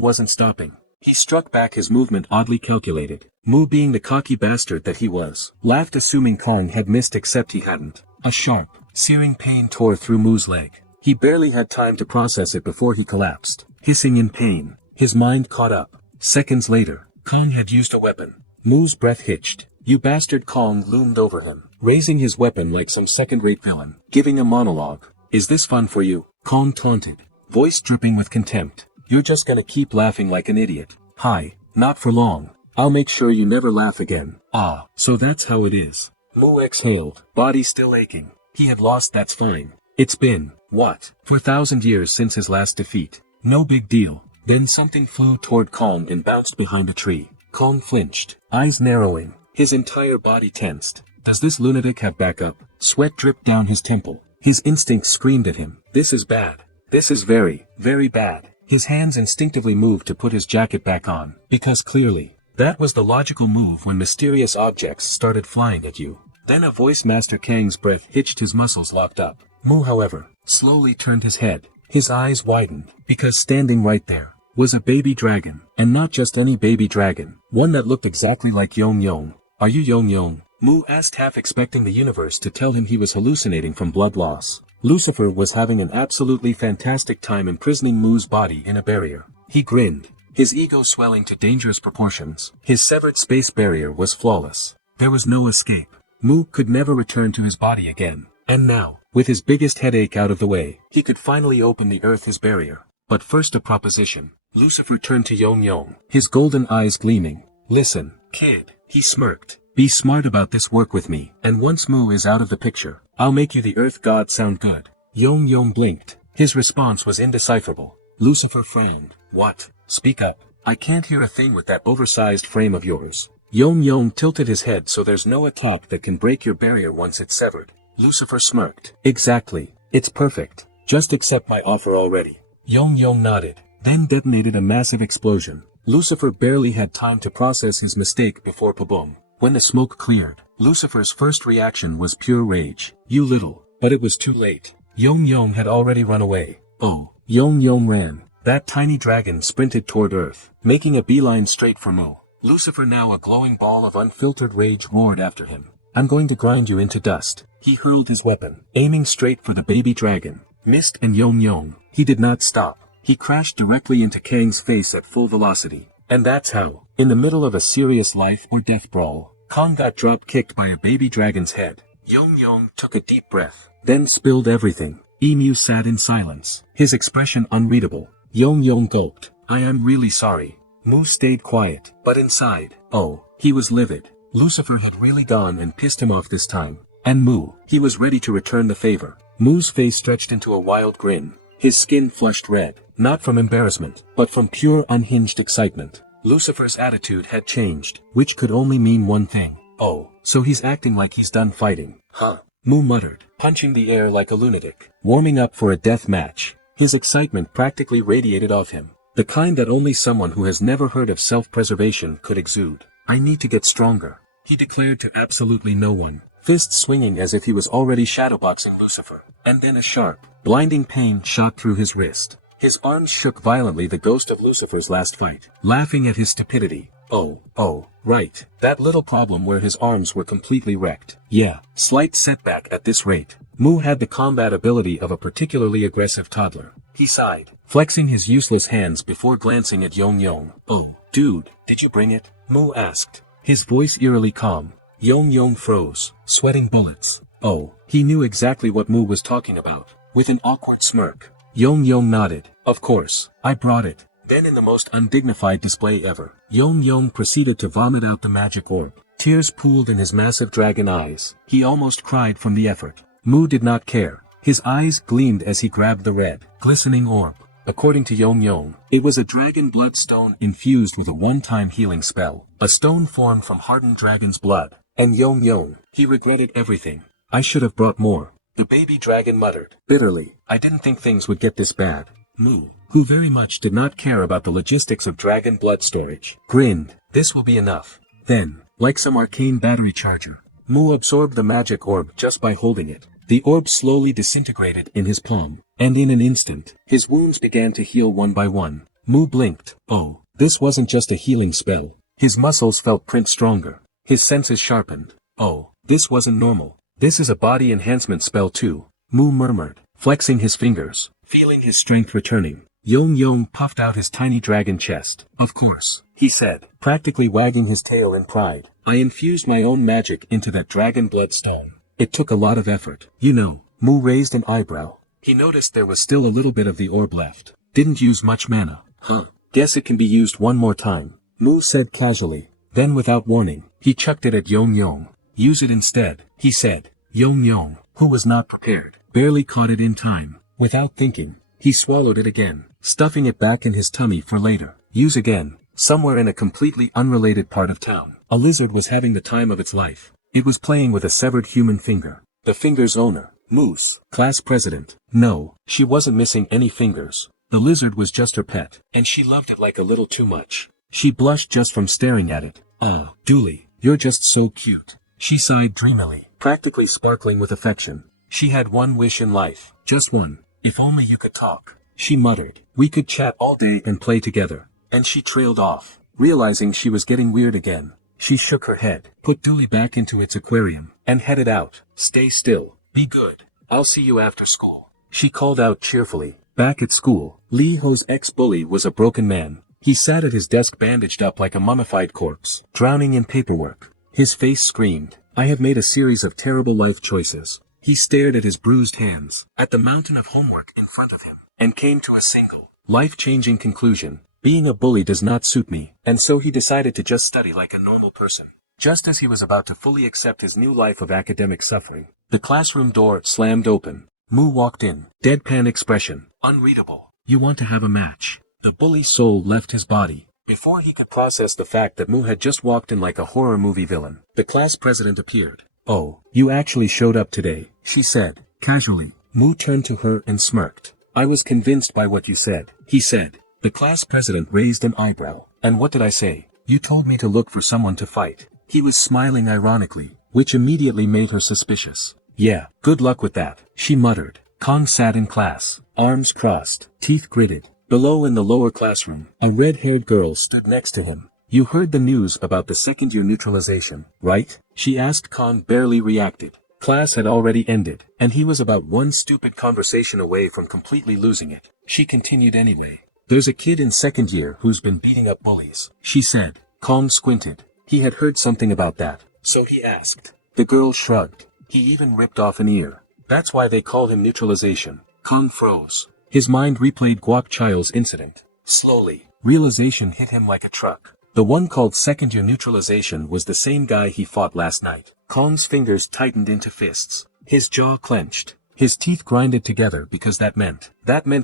wasn't stopping. He struck back, his movement oddly calculated. Mu, being the cocky bastard that he was, laughed assuming Kong had missed, except he hadn't. A sharp, searing pain tore through Mu's leg. He barely had time to process it before he collapsed, hissing in pain. His mind caught up. Seconds later, Kong had used a weapon. Mu's breath hitched. "You bastard!" Kong loomed over him, raising his weapon like some second-rate villain, giving a monologue. "Is this fun for you?" Kong taunted, voice dripping with contempt. "You're just gonna keep laughing like an idiot. Hi, not for long. I'll make sure you never laugh again." "Ah, so that's how it is." Mu exhaled, body still aching. He had lost, that's fine. It's been, what, 4,000 years since his last defeat. No big deal. Then something flew toward Kong and bounced behind a tree. Kong flinched, eyes narrowing, his entire body tensed. Does this lunatic have backup? Sweat dripped down his temple. His instincts screamed at him. This is bad. This is very, very bad. His hands instinctively moved to put his jacket back on, because clearly, that was the logical move when mysterious objects started flying at you. Then a voice, Master Kang's breath hitched, his muscles locked up. Mu, however, slowly turned his head. His eyes widened, because standing right there was a baby dragon, and not just any baby dragon, one that looked exactly like Yong Yong. Are you Yong Yong? Mu asked, half expecting the universe to tell him he was hallucinating from blood loss. Lucifer was having an absolutely fantastic time imprisoning Mu's body in a barrier. He grinned, his ego swelling to dangerous proportions. His severed space barrier was flawless. There was no escape. Mu could never return to his body again. And now, with his biggest headache out of the way, he could finally open the earth, his barrier. But first, a proposition. Lucifer turned to Yong Yong, his golden eyes gleaming. Listen, kid, he smirked. Be smart about this, work with me, and once Mu is out of the picture, I'll make you the earth god sound good. Yong Yong blinked. His response was indecipherable. Lucifer frowned. What? Speak up. I can't hear a thing with that oversized frame of yours. Yong Yong tilted his head so there's no attack that can break your barrier once it's severed. Lucifer smirked. Exactly. It's perfect. Just accept my offer already. Yong Yong nodded, then detonated a massive explosion. Lucifer barely had time to process his mistake before kaboom. When the smoke cleared, Lucifer's first reaction was pure rage. You little. But it was too late. Yong Yong had already run away. Oh. Yong Yong ran. That tiny dragon sprinted toward Earth, making a beeline straight for Mu. Lucifer, now a glowing ball of unfiltered rage, roared after him. I'm going to grind you into dust. He hurled his weapon, aiming straight for the baby dragon. Missed, and Yong Yong. He did not stop. He crashed directly into Kang's face at full velocity. And that's how, in the middle of a serious life or death brawl, Kang got drop-kicked by a baby dragon's head. Yong Yong took a deep breath, then spilled everything. Emu sat in silence, his expression unreadable. Yong Yong gulped. I am really sorry. Mu stayed quiet, but inside, oh, he was livid. Lucifer had really gone and pissed him off this time. And Mu, he was ready to return the favor. Mu's face stretched into a wild grin. His skin flushed red, not from embarrassment, but from pure unhinged excitement. Lucifer's attitude had changed, which could only mean one thing. Oh, so he's acting like he's done fighting, huh? Mu muttered, punching the air like a lunatic, warming up for a death match. His excitement practically radiated off him, the kind that only someone who has never heard of self-preservation could exude. I need to get stronger, he declared to absolutely no one, fists swinging as if he was already shadowboxing Lucifer. And then a sharp, blinding pain shot through his wrist. His arms shook violently, the ghost of Lucifer's last fight, laughing at his stupidity. Oh, right, that little problem where his arms were completely wrecked. Yeah, slight setback at this rate. Mu had the combat ability of a particularly aggressive toddler. He sighed, flexing his useless hands before glancing at Yong Yong. Oh, dude, did you bring it? Mu asked, his voice eerily calm. Yong Yong froze, sweating bullets. Oh, he knew exactly what Mu was talking about. With an awkward smirk, Yong Yong nodded. Of course, I brought it. Then, in the most undignified display ever, Yong Yong proceeded to vomit out the magic orb. Tears pooled in his massive dragon eyes. He almost cried from the effort. Mu did not care. His eyes gleamed as he grabbed the red, glistening orb. According to Yong Yong, it was a dragon blood stone infused with a one-time healing spell. A stone formed from hardened dragon's blood. And Yong Yong, he regretted everything. I should have brought more. The baby dragon muttered, bitterly. I didn't think things would get this bad. Mu, who very much did not care about the logistics of dragon blood storage, grinned. This will be enough. Then, like some arcane battery charger, Mu absorbed the magic orb just by holding it. The orb slowly disintegrated in his palm, and in an instant, his wounds began to heal one by one. Mu blinked. Oh, this wasn't just a healing spell. His muscles felt print stronger. His senses sharpened. Oh, this wasn't normal. This is a body enhancement spell too, Mu murmured, flexing his fingers, feeling his strength returning. Yong Yong puffed out his tiny dragon chest. Of course, he said, practically wagging his tail in pride. I infused my own magic into that dragon blood stone. It took a lot of effort. You know, Mu raised an eyebrow. He noticed there was still a little bit of the orb left. Didn't use much mana. Huh. Guess it can be used one more time, Mu said casually. Then without warning, he chucked it at Yong Yong. Use it instead, he said. Yong Yong, who was not prepared, barely caught it in time. Without thinking, he swallowed it again. stuffing it back in his tummy for later use again. Somewhere in a completely unrelated part of town, a lizard was having the time of its life. It was playing with a severed human finger. The finger's owner, Moose, class president. No, she wasn't missing any fingers. The lizard was just her pet, and she loved it like a little too much. She blushed just from staring at it. "Oh, Dooley, you're just so cute." She sighed dreamily, practically sparkling with affection. She had one wish in life, just one. "If only you could talk," she muttered. "We could chat all day and play together." And she trailed off, realizing she was getting weird again. She shook her head, put Dooley back into its aquarium, and headed out. "Stay still. Be good. I'll see you after school," she called out cheerfully. Back at school, Lee Ho's ex-bully was a broken man. He sat at his desk bandaged up like a mummified corpse, drowning in paperwork. His face screamed, "I have made a series of terrible life choices." He stared at his bruised hands, at the mountain of homework in front of him, and came to a single, life-changing conclusion. Being a bully does not suit me, and so he decided to just study like a normal person. Just as he was about to fully accept his new life of academic suffering, the classroom door slammed open. Moo walked in, deadpan expression, unreadable. "You want to have a match?" The bully's soul left his body. Before he could process the fact that Moo had just walked in like a horror movie villain, the class president appeared. "Oh, you actually showed up today," she said, casually. Moo turned to her and smirked. "I was convinced by what you said," he said. The class president raised an eyebrow. "And what did I say? You told me to look for someone to fight." He was smiling ironically, which immediately made her suspicious. "Yeah, good luck with that," she muttered. Kong sat in class, arms crossed, teeth gritted. Below in the lower classroom, a red-haired girl stood next to him. "You heard the news about the second-year neutralization, right?" she asked. Kong barely reacted. Class had already ended, and he was about one stupid conversation away from completely losing it. She continued anyway. "There's a kid in second year who's been beating up bullies," she said. Kong squinted. He had heard something about that, so he asked. The girl shrugged. "He even ripped off an ear. That's why they call him neutralization." Kong froze. His mind replayed Guak Chiao's incident. Slowly, realization hit him like a truck. The one called second-year neutralization was the same guy he fought last night. Kong's fingers tightened into fists. His jaw clenched. His teeth grinded together because that meant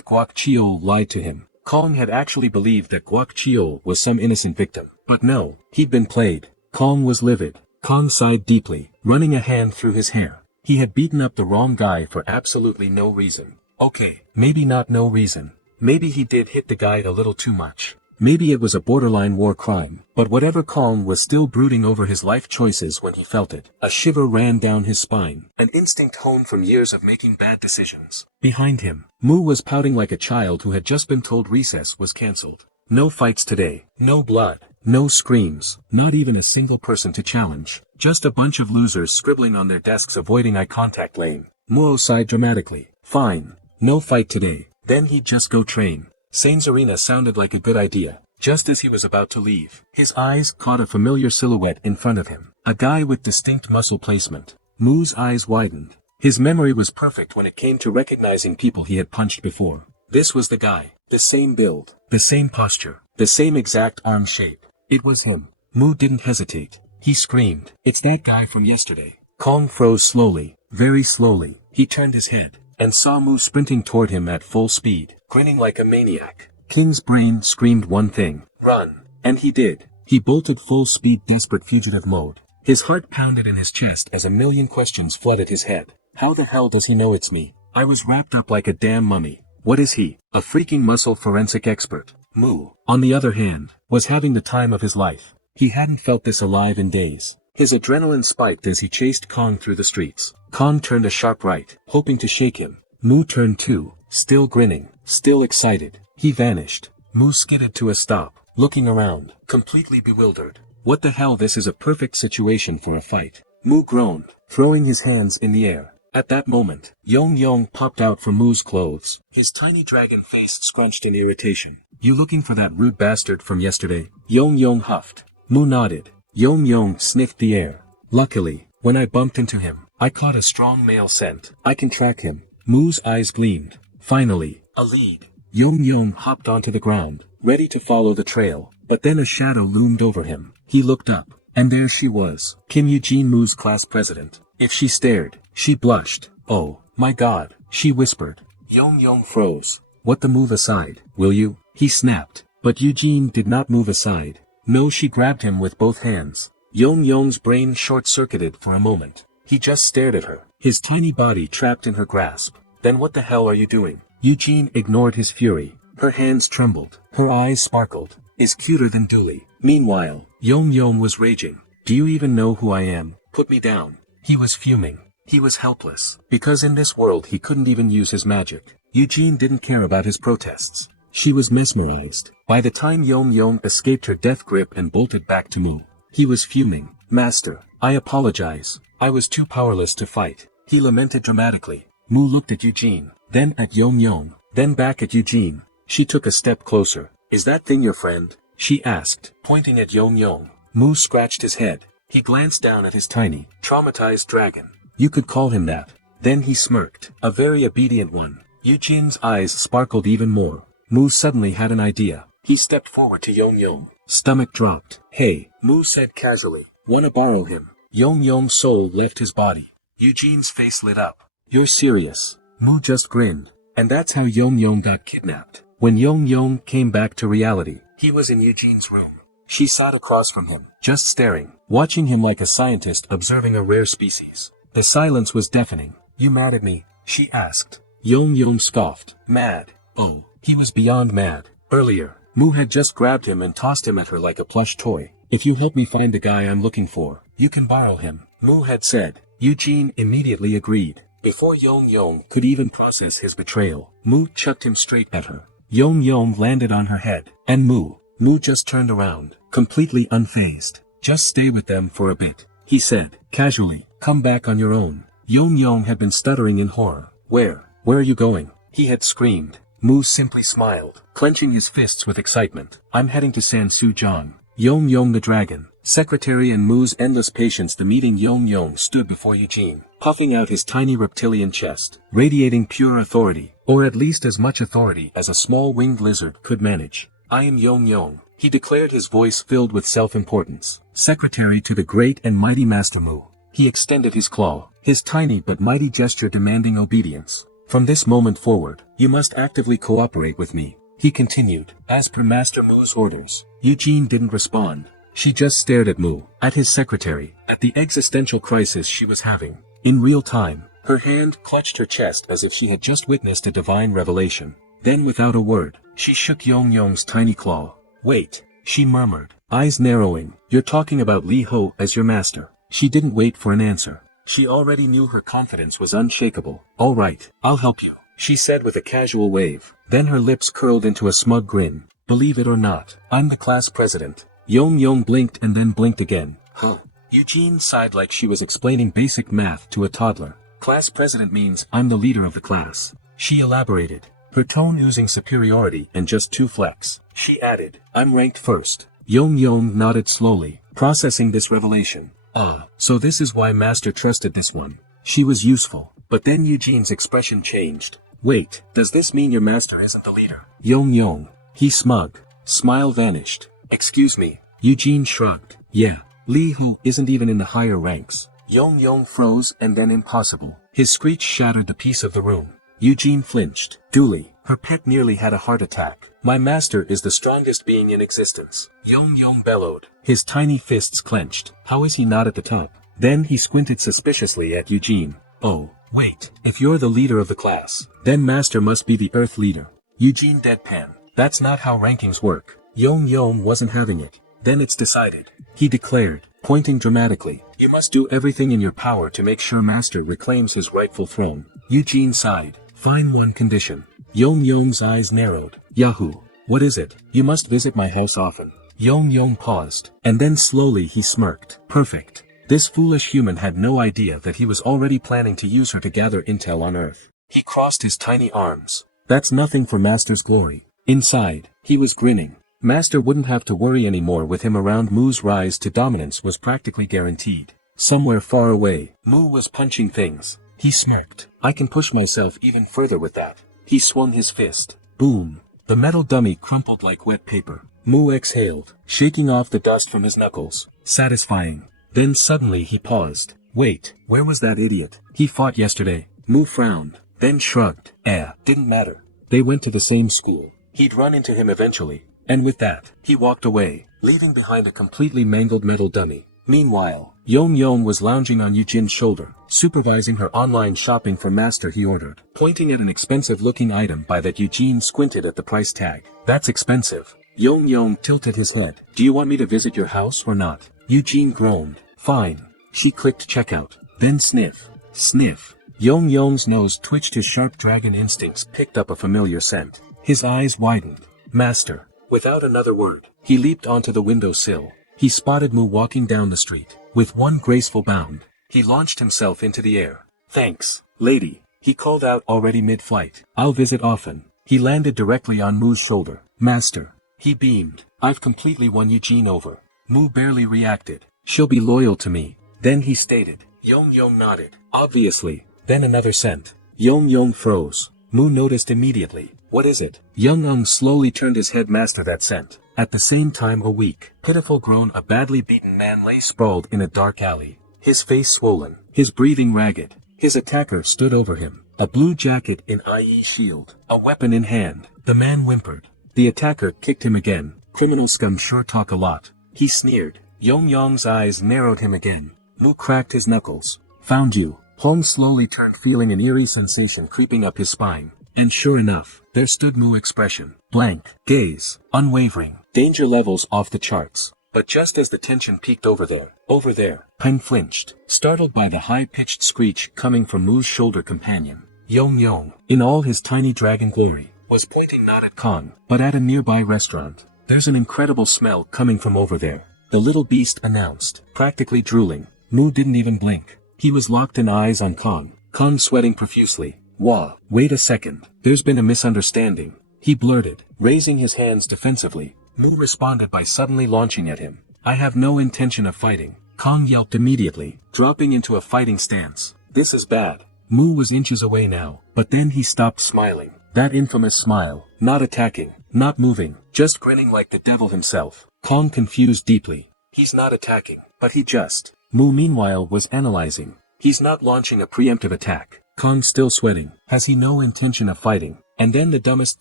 Guak Chio lied to him. Kong had actually believed that Guak Chio was some innocent victim. But no, he'd been played. Kong was livid. Kong sighed deeply, running a hand through his hair. He had beaten up the wrong guy for absolutely no reason. Okay, maybe not no reason. Maybe he did hit the guy a little too much. Maybe it was a borderline war crime. But whatever, Kong was still brooding over his life choices when he felt it. A shiver ran down his spine, an instinct honed from years of making bad decisions. Behind him, Moo was pouting like a child who had just been told recess was cancelled. No fights today, no blood, no screams, not even a single person to challenge. Just a bunch of losers scribbling on their desks avoiding eye contact lane. Moo sighed dramatically. Fine, no fight today, then he'd just go train. Sane's Arena sounded like a good idea. Just as he was about to leave, his eyes caught a familiar silhouette in front of him. A guy with distinct muscle placement. Moo's eyes widened. His memory was perfect when it came to recognizing people he had punched before. This was the guy. The same build, the same posture, the same exact arm shape. It was him. Moo didn't hesitate. He screamed, "It's that guy from yesterday." Kong froze slowly, very slowly. He turned his head, and saw Moo sprinting toward him at full speed, grinning like a maniac. King's brain screamed one thing, run. And he did. He bolted full speed, desperate fugitive mode. His heart pounded in his chest as a million questions flooded his head. How the hell does he know it's me? I was wrapped up like a damn mummy. What is he? A freaking muscle forensic expert. Moo, on the other hand, was having the time of his life. He hadn't felt this alive in days. His adrenaline spiked as he chased Kong through the streets. Kong turned a sharp right, hoping to shake him. Moo turned too, still grinning, still excited. He vanished. Moo skidded to a stop, looking around, completely bewildered. What the hell, this is a perfect situation for a fight. Moo groaned, throwing his hands in the air. At that moment, Yong Yong popped out from Moo's clothes, his tiny dragon face scrunched in irritation. You looking for that rude bastard from yesterday? Yong Yong huffed. Moo nodded. Yong Yong sniffed the air. Luckily, when I bumped into him, I caught a strong male scent. I can track him. Moo's eyes gleamed. Finally, a lead. Yong Yong hopped onto the ground, ready to follow the trail, but then a shadow loomed over him. He looked up, and there she was, Kim Eugene, Moo's class president. If she stared, she blushed. Oh, my God, she whispered. Yong Yong froze. What the move aside, will you? He snapped. But Eugene did not move aside. No, she grabbed him with both hands. Yong Yong's brain short-circuited for a moment. He just stared at her, his tiny body trapped in her grasp. Then what the hell are you doing? Eugene ignored his fury. Her hands trembled. Her eyes sparkled. Is cuter than Dooley. Meanwhile, Yong Yong was raging. Do you even know who I am? Put me down. He was fuming. He was helpless. Because in this world he couldn't even use his magic. Eugene didn't care about his protests. She was mesmerized. By the time Yong Yong escaped her death grip and bolted back to Mu, he was fuming. Master, I apologize. I was too powerless to fight. He lamented dramatically. Mu looked at Eugene, then at Yong Yong, then back at Eugene. She took a step closer. Is that thing your friend? She asked, pointing at Yong Yong. Mu scratched his head. He glanced down at his tiny, traumatized dragon. You could call him that. Then he smirked. A very obedient one. Eugene's eyes sparkled even more. Mu suddenly had an idea. He stepped forward to Yong Yong. Stomach dropped. Hey, Mu said casually. Wanna borrow him? Yong Yong's soul left his body. Eugene's face lit up. You're serious? Mu just grinned. And that's how Yong Yong got kidnapped. When Yong Yong came back to reality, he was in Eugene's room. She sat across from him, just staring, watching him like a scientist observing a rare species. The silence was deafening. You mad at me? She asked. Yong Yong scoffed. Mad? Oh, he was beyond mad. Earlier, Mu had just grabbed him and tossed him at her like a plush toy. If you help me find the guy I'm looking for, you can borrow him, Mu had said. Eugene immediately agreed. Before Yong Yong could even process his betrayal, Mu chucked him straight at her. Yong Yong landed on her head, and Mu just turned around, completely unfazed. Just stay with them for a bit, he said, casually. Come back on your own. Yong Yong had been stuttering in horror. Where are you going? He had screamed. Mu simply smiled, clenching his fists with excitement. I'm heading to San Su-Jan. Yong Yong the dragon, secretary and Mu's endless patience. The meeting. Yong Yong stood before Eugene, puffing out his tiny reptilian chest, radiating pure authority, or at least as much authority as a small winged lizard could manage. I am Yong Yong, he declared, his voice filled with self-importance. Secretary to the great and mighty Master Mu. He extended his claw, his tiny but mighty gesture demanding obedience. From this moment forward, you must actively cooperate with me, he continued, as per Master Mu's orders. Eugene didn't respond. She just stared at Mu, at his secretary, at the existential crisis she was having. In real time, her hand clutched her chest as if she had just witnessed a divine revelation. Then without a word, she shook Yong Yong's tiny claw. Wait, she murmured, eyes narrowing. You're talking about Li Ho as your master. She didn't wait for an answer. She already knew her confidence was unshakable. All right, I'll help you, she said with a casual wave. Then her lips curled into a smug grin. Believe it or not, I'm the class president. Yong Yong blinked and then blinked again. Huh. Eugene sighed like she was explaining basic math to a toddler. Class president means I'm the leader of the class, she elaborated, her tone oozing superiority and just two flecks. She added, I'm ranked first. Yong Yong nodded slowly, processing this revelation. Ah, so this is why Master trusted this one. She was useful. But then Eugene's expression changed. Wait, does this mean your master isn't the leader? Yong Yong. He smug. Smile vanished. Excuse me. Eugene shrugged. Yeah. Li Hu isn't even in the higher ranks. Yong Yong froze and then impossible. His screech shattered the peace of the room. Eugene flinched. Dooley, her pet nearly had a heart attack. My master is the strongest being in existence. Yong Yong bellowed. His tiny fists clenched. How is he not at the top? Then he squinted suspiciously at Eugene. Oh, wait. If you're the leader of the class, then master must be the earth leader. Eugene deadpan. That's not how rankings work. Yong Yong wasn't having it. Then it's decided, he declared, pointing dramatically. You must do everything in your power to make sure master reclaims his rightful throne. Eugene sighed. Fine, one condition. Yong Yong's eyes narrowed. Yahoo! What is it? You must visit my house often. Yong Yong paused, and then slowly he smirked. Perfect. This foolish human had no idea that he was already planning to use her to gather intel on Earth. He crossed his tiny arms. That's nothing for Master's glory. Inside, he was grinning. Master wouldn't have to worry anymore with him around. Mu's rise to dominance was practically guaranteed. Somewhere far away, Mu was punching things. He smirked. I can push myself even further with that. He swung his fist. Boom. The metal dummy crumpled like wet paper. Mu exhaled, shaking off the dust from his knuckles. Satisfying. Then suddenly he paused. Wait, where was that idiot? He fought yesterday. Mu frowned, then shrugged. Didn't matter. They went to the same school. He'd run into him eventually. And with that, he walked away, leaving behind a completely mangled metal dummy. Meanwhile, Yong Yong was lounging on Eugene shoulder, supervising her online shopping for master he ordered, pointing at an expensive-looking item by that Eugene squinted at the price tag. That's expensive. Yong Yong tilted his head. Do you want me to visit your house or not? Eugene groaned. Fine. She clicked checkout. Then sniff. Sniff. Yong Yong's nose twitched, his sharp dragon instincts picked up a familiar scent. His eyes widened. Master. Without another word, he leaped onto the windowsill. He spotted Mu walking down the street. With one graceful bound, he launched himself into the air. Thanks, lady, he called out already mid-flight. I'll visit often. He landed directly on Mu's shoulder. Master. He beamed. I've completely won Eugene over. Mu barely reacted. She'll be loyal to me. Then he stated. Yong Yong nodded. Obviously. Then another scent. Yong Yong froze. Mu noticed immediately. What is it? Yong Yong slowly turned his head. Master, that scent. At the same time, a weak, pitiful groan, a badly beaten man lay sprawled in a dark alley. His face swollen, his breathing ragged. His attacker stood over him, a blue jacket in IE shield, a weapon in hand. The man whimpered. The attacker kicked him again. Criminal scum sure talk a lot. He sneered. Yong Yong's eyes narrowed him again. Mu cracked his knuckles. Found you. Hong slowly turned, feeling an eerie sensation creeping up his spine. And sure enough, there stood Mu, expression blank, gaze unwavering, danger levels off the charts. But just as the tension peaked over there, Peng flinched, startled by the high-pitched screech coming from Mu's shoulder companion. Yong Yong, in all his tiny dragon glory, was pointing not at Kong, but at a nearby restaurant. There's an incredible smell coming from over there, the little beast announced, practically drooling. Mu didn't even blink. He was locked in eyes on Kong sweating profusely. Wah, wait a second, there's been a misunderstanding, he blurted, raising his hands defensively. Mu responded by suddenly launching at him. I have no intention of fighting, Kong yelped immediately, dropping into a fighting stance. This is bad. Mu was inches away now, but then he stopped smiling. That infamous smile, not attacking, not moving, just grinning like the devil himself. Kong confused deeply. He's not attacking, but he just. Mu meanwhile was analyzing. He's not launching a preemptive attack. Kong still sweating. Has he no intention of fighting? And then the dumbest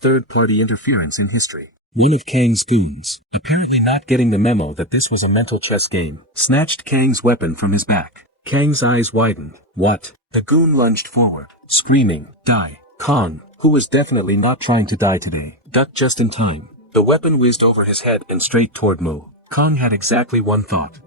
third-party interference in history. One of Kang's goons, apparently not getting the memo that this was a mental chess game, snatched Kang's weapon from his back. Kang's eyes widened. What? The goon lunged forward, screaming, die. Kong, who was definitely not trying to die today, ducked just in time. The weapon whizzed over his head and straight toward Mu. Kong had exactly one thought.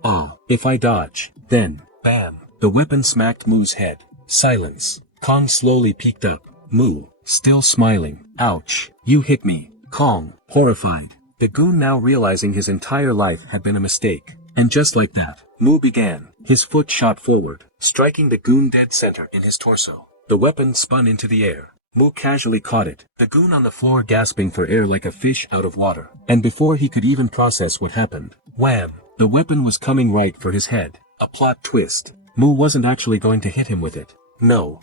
If I dodge, then, bam. The weapon smacked Mu's head. Silence. Kong slowly peeked up. Mu, still smiling. Ouch. You hit me. Kong, horrified. The goon now realizing his entire life had been a mistake. And just like that, Mu began. His foot shot forward, striking the goon dead center in his torso. The weapon spun into the air. Mu casually caught it, the goon on the floor gasping for air like a fish out of water. And before he could even process what happened, wham! The weapon was coming right for his head. A plot twist. Mu wasn't actually going to hit him with it. No,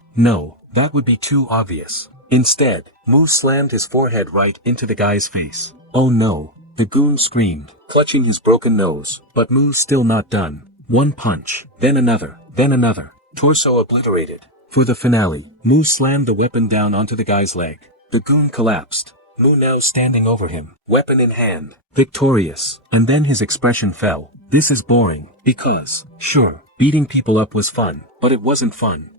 that would be too obvious. Instead, Mu slammed his forehead right into the guy's face. Oh no, the goon screamed, clutching his broken nose, but Mu's still not done. One punch, then another, torso obliterated. For the finale, Mu slammed the weapon down onto the guy's leg. The goon collapsed. Mu now standing over him, weapon in hand, victorious, and then his expression fell. This is boring, because, sure, beating people up was fun, but it wasn't fun.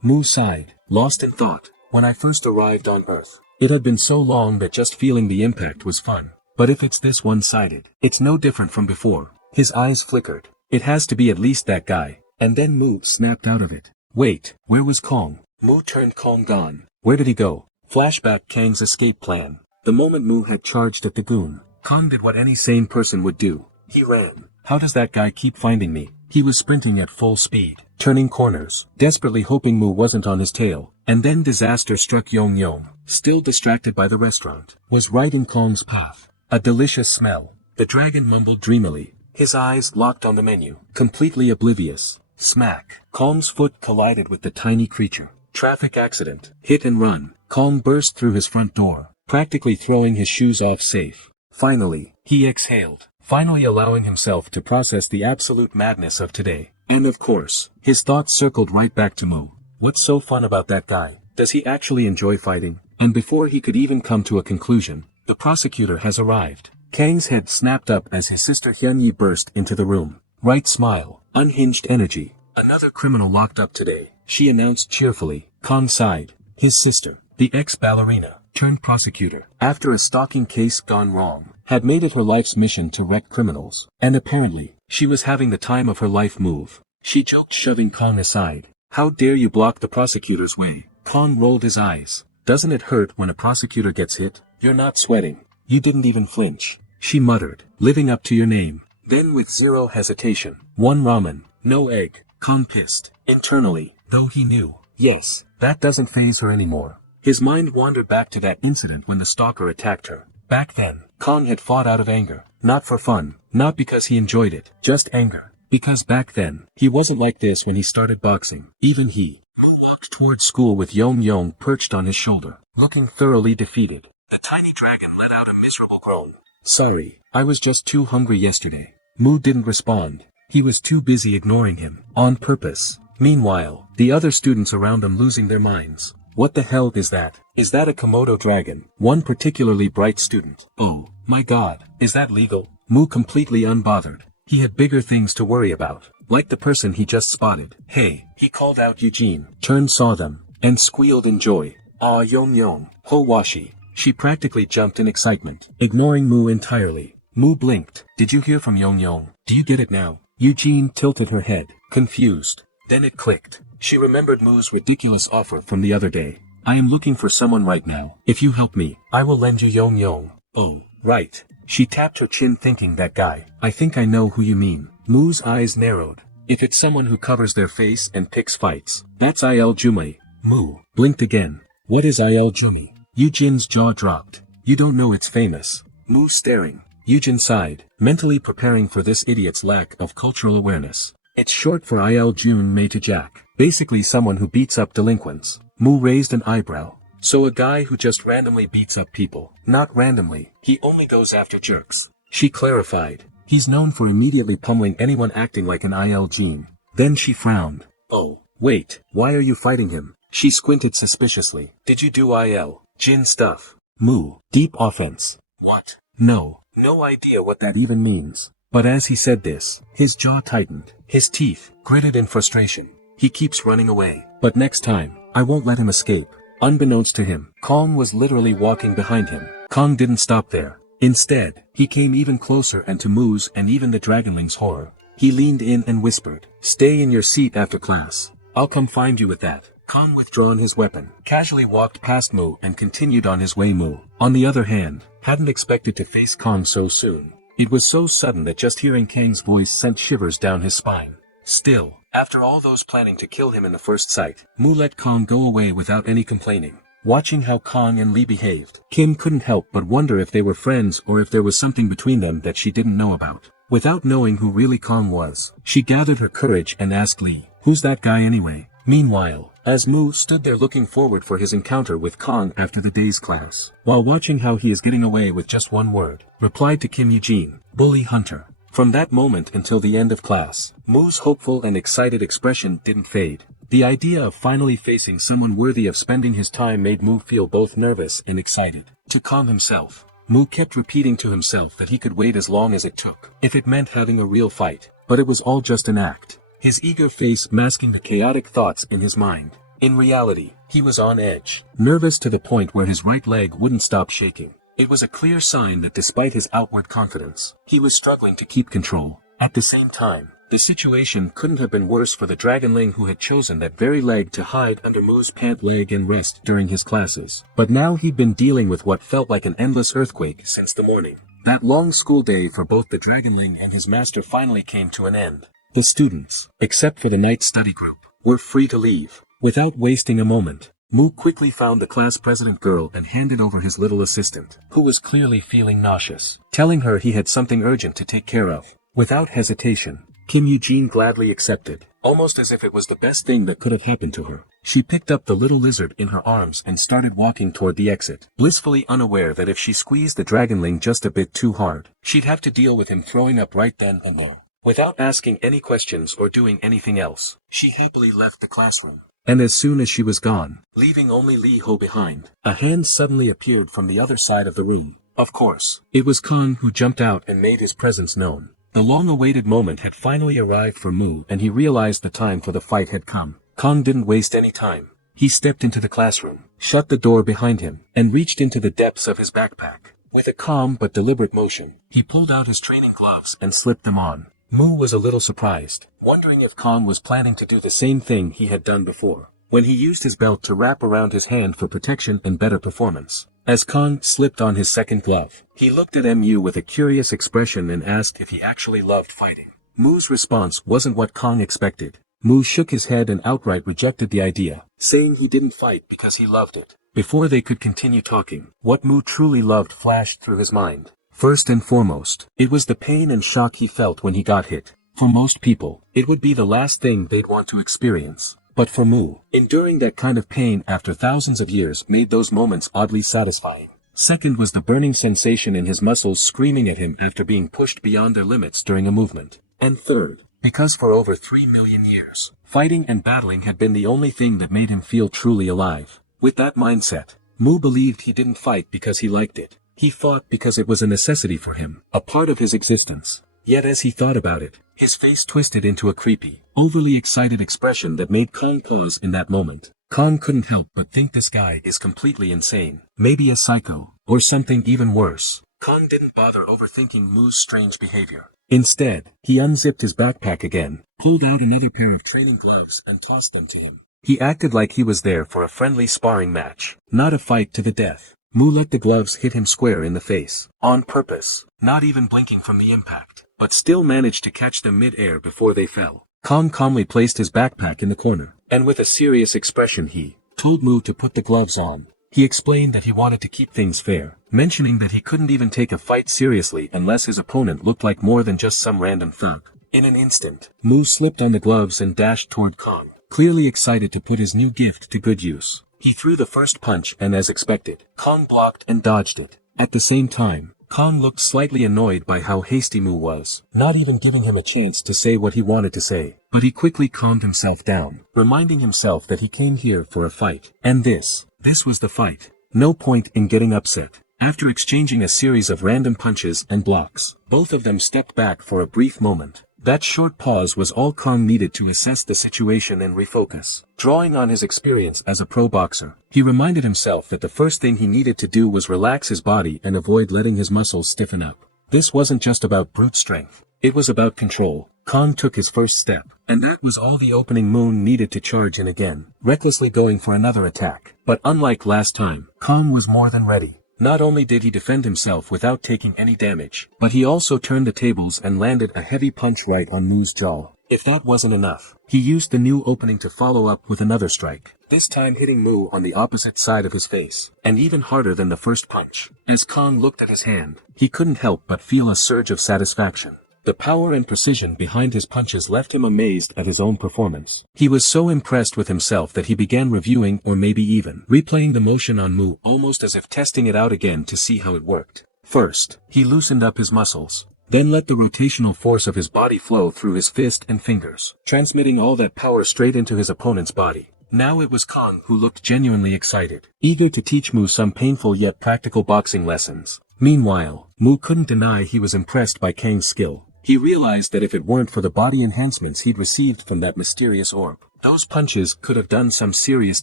Mu sighed, lost in thought. When I first arrived on Earth, it had been so long that just feeling the impact was fun. But if it's this one-sided, it's no different from before. His eyes flickered. It has to be at least that guy. And then Mu snapped out of it. Wait, where was Kong? Mu turned. Kong gone. Where did he go? Flashback. Kang's escape plan. The moment Mu had charged at the goon, Kong did what any sane person would do. He ran. How does that guy keep finding me? He was sprinting at full speed, turning corners, desperately hoping Mu wasn't on his tail. And then disaster struck. Yong Yong, still distracted by the restaurant, was right in Kong's path. A delicious smell. The dragon mumbled dreamily, his eyes locked on the menu, completely oblivious. Smack. Kong's foot collided with the tiny creature. Traffic accident. Hit and run. Kong burst through his front door, practically throwing his shoes off safe. Finally, he exhaled, finally allowing himself to process the absolute madness of today. And of course, his thoughts circled right back to Mu. What's so fun about that guy? Does he actually enjoy fighting? and before he could even come to a conclusion, the prosecutor has arrived. Kang's head snapped up as his sister Hyunyi burst into the room. Bright smile, unhinged energy. Another criminal locked up today, she announced cheerfully. Kang sighed. His sister, the ex-ballerina, turned prosecutor, after a stalking case gone wrong, had made it her life's mission to wreck criminals. And apparently, she was having the time of her life move. She joked, shoving Kang aside. How dare you block the prosecutor's way? Kang rolled his eyes. Doesn't it hurt when a prosecutor gets hit? You're not sweating. You didn't even flinch. She muttered, living up to your name. Then with zero hesitation, 1 ramen, no egg. Kang pissed. Internally, though he knew, yes, that doesn't faze her anymore. His mind wandered back to that incident when the stalker attacked her. Back then, Kang had fought out of anger, not for fun, not because he enjoyed it, just anger. Because back then, he wasn't like this when he started boxing. Even he walked towards school with Yong Yong perched on his shoulder, looking thoroughly defeated. The tiny dragon let out a miserable groan. Sorry, I was just too hungry yesterday. Mu didn't respond. He was too busy ignoring him, on purpose. Meanwhile, the other students around them losing their minds. What the hell is that? Is that a Komodo dragon? One particularly bright student. Oh, my god, is that legal? Mu completely unbothered. He had bigger things to worry about, like the person he just spotted. Hey, he called out Eugene, turned saw them, and squealed in joy. Ah, Yong Yong, ho washi. She practically jumped in excitement, ignoring Mu entirely. Mu blinked. Did you hear from Yong Yong? Do you get it now? Eugene tilted her head, confused. Then it clicked. She remembered Mu's ridiculous offer from the other day. I am looking for someone right now. If you help me, I will lend you Yong Yong. Oh, right. She tapped her chin thinking that guy. I think I know who you mean. Mu's eyes narrowed. If it's someone who covers their face and picks fights, that's Il Jumi. Mu blinked again. What is Il Jumi? Eugene's jaw dropped. You don't know it's famous. Mu staring. Eugene sighed, mentally preparing for this idiot's lack of cultural awareness. It's short for Il Jun Mei to Jack. Basically someone who beats up delinquents. Mu raised an eyebrow. So a guy who just randomly beats up people. Not randomly, he only goes after jerks. She clarified. He's known for immediately pummeling anyone acting like an Il Jin. Then she frowned. Oh, wait, why are you fighting him? She squinted suspiciously. Did you do Il Jin stuff? Mu, deep offense. What? No idea what that even means. But as he said this, his jaw tightened, his teeth gritted in frustration. He keeps running away, but next time, I won't let him escape. Unbeknownst to him, Kong was literally walking behind him. Kong didn't stop there. Instead, he came even closer, and to Mu's and even the Dragonling's horror, he leaned in and whispered, "Stay in your seat after class. I'll come find you with that." Kong withdrawn his weapon, casually walked past Mu and continued on his way. Mu, on the other hand, hadn't expected to face Kong so soon. It was so sudden that just hearing Kang's voice sent shivers down his spine. Still, after all those planning to kill him in the first sight, Mu let Kong go away without any complaining. Watching how Kong and Lee behaved, Kim couldn't help but wonder if they were friends or if there was something between them that she didn't know about. Without knowing who really Kong was, she gathered her courage and asked Lee, "Who's that guy anyway?" Meanwhile, as Mu stood there looking forward for his encounter with Kong after the day's class, while watching how he is getting away with just one word, replied to Kim Eugene, "Bully hunter." From that moment until the end of class, Mu's hopeful and excited expression didn't fade. The idea of finally facing someone worthy of spending his time made Mu feel both nervous and excited. To calm himself, Mu kept repeating to himself that he could wait as long as it took, if it meant having a real fight, but it was all just an act. His eager face masking the chaotic thoughts in his mind. In reality, he was on edge, nervous to the point where his right leg wouldn't stop shaking. It was a clear sign that despite his outward confidence, he was struggling to keep control. At the same time, the situation couldn't have been worse for the Dragonling who had chosen that very leg to hide under Mu's pant leg and rest during his classes. But now he'd been dealing with what felt like an endless earthquake since the morning. That long school day for both the Dragonling and his master finally came to an end. The students, except for the night study group, were free to leave. Without wasting a moment, Mu quickly found the class president girl and handed over his little assistant, who was clearly feeling nauseous, telling her he had something urgent to take care of. Without hesitation, Kim Eugene gladly accepted, almost as if it was the best thing that could have happened to her. She picked up the little lizard in her arms and started walking toward the exit, blissfully unaware that if she squeezed the Dragonling just a bit too hard, she'd have to deal with him throwing up right then and there. Without asking any questions or doing anything else, she happily left the classroom. and as soon as she was gone, leaving only Lee Ho behind, a hand suddenly appeared from the other side of the room. Of course, it was Kong who jumped out and made his presence known. The long-awaited moment had finally arrived for Mu, and he realized the time for the fight had come. Kong didn't waste any time. He stepped into the classroom, shut the door behind him, and reached into the depths of his backpack. With a calm but deliberate motion, he pulled out his training gloves and slipped them on. Mu was a little surprised, wondering if Kong was planning to do the same thing he had done before, when he used his belt to wrap around his hand for protection and better performance. As Kong slipped on his second glove, he looked at Mu with a curious expression and asked if he actually loved fighting. Mu's response wasn't what Kong expected. Mu shook his head and outright rejected the idea, saying he didn't fight because he loved it. Before they could continue talking, what Mu truly loved flashed through his mind. First and foremost, it was the pain and shock he felt when he got hit. For most people, it would be the last thing they'd want to experience. But for Mu, enduring that kind of pain after thousands of years made those moments oddly satisfying. Second was the burning sensation in his muscles screaming at him after being pushed beyond their limits during a movement. And third, because for over 3 million years, fighting and battling had been the only thing that made him feel truly alive. With that mindset, Mu believed he didn't fight because he liked it. He fought because it was a necessity for him, a part of his existence. Yet as he thought about it, his face twisted into a creepy, overly excited expression that made Kong pause in that moment. Kong couldn't help but think this guy is completely insane, maybe a psycho, or something even worse. Kong didn't bother overthinking Mu's strange behavior. Instead, he unzipped his backpack again, pulled out another pair of training gloves and tossed them to him. He acted like he was there for a friendly sparring match, not a fight to the death. Mu let the gloves hit him square in the face, on purpose, not even blinking from the impact, but still managed to catch them mid-air before they fell. Kong calmly placed his backpack in the corner, and with a serious expression he told Mu to put the gloves on. He explained that he wanted to keep things fair, mentioning that he couldn't even take a fight seriously unless his opponent looked like more than just some random thug. In an instant, Mu slipped on the gloves and dashed toward Kong, clearly excited to put his new gift to good use. He threw the first punch and as expected, Kong blocked and dodged it. At the same time, Kong looked slightly annoyed by how hasty Mu was, not even giving him a chance to say what he wanted to say. But he quickly calmed himself down, reminding himself that he came here for a fight. And this was the fight. No point in getting upset. After exchanging a series of random punches and blocks, both of them stepped back for a brief moment. That short pause was all Kong needed to assess the situation and refocus. Drawing on his experience as a pro boxer, he reminded himself that the first thing he needed to do was relax his body and avoid letting his muscles stiffen up. This wasn't just about brute strength. It was about control. Kong took his first step, and that was all the opening moon needed to charge in again, recklessly going for another attack. But unlike last time, Kong was more than ready. Not only did he defend himself without taking any damage, but he also turned the tables and landed a heavy punch right on Mu's jaw. If that wasn't enough, he used the new opening to follow up with another strike, this time hitting Mu on the opposite side of his face, and even harder than the first punch. As Kong looked at his hand, he couldn't help but feel a surge of satisfaction. The power and precision behind his punches left him amazed at his own performance. He was so impressed with himself that he began reviewing or maybe even replaying the motion on Mu almost as if testing it out again to see how it worked. First, he loosened up his muscles, then let the rotational force of his body flow through his fist and fingers, transmitting all that power straight into his opponent's body. Now it was Kong who looked genuinely excited, eager to teach Mu some painful yet practical boxing lessons. Meanwhile, Mu couldn't deny he was impressed by Kang's skill. He realized that if it weren't for the body enhancements he'd received from that mysterious orb, those punches could have done some serious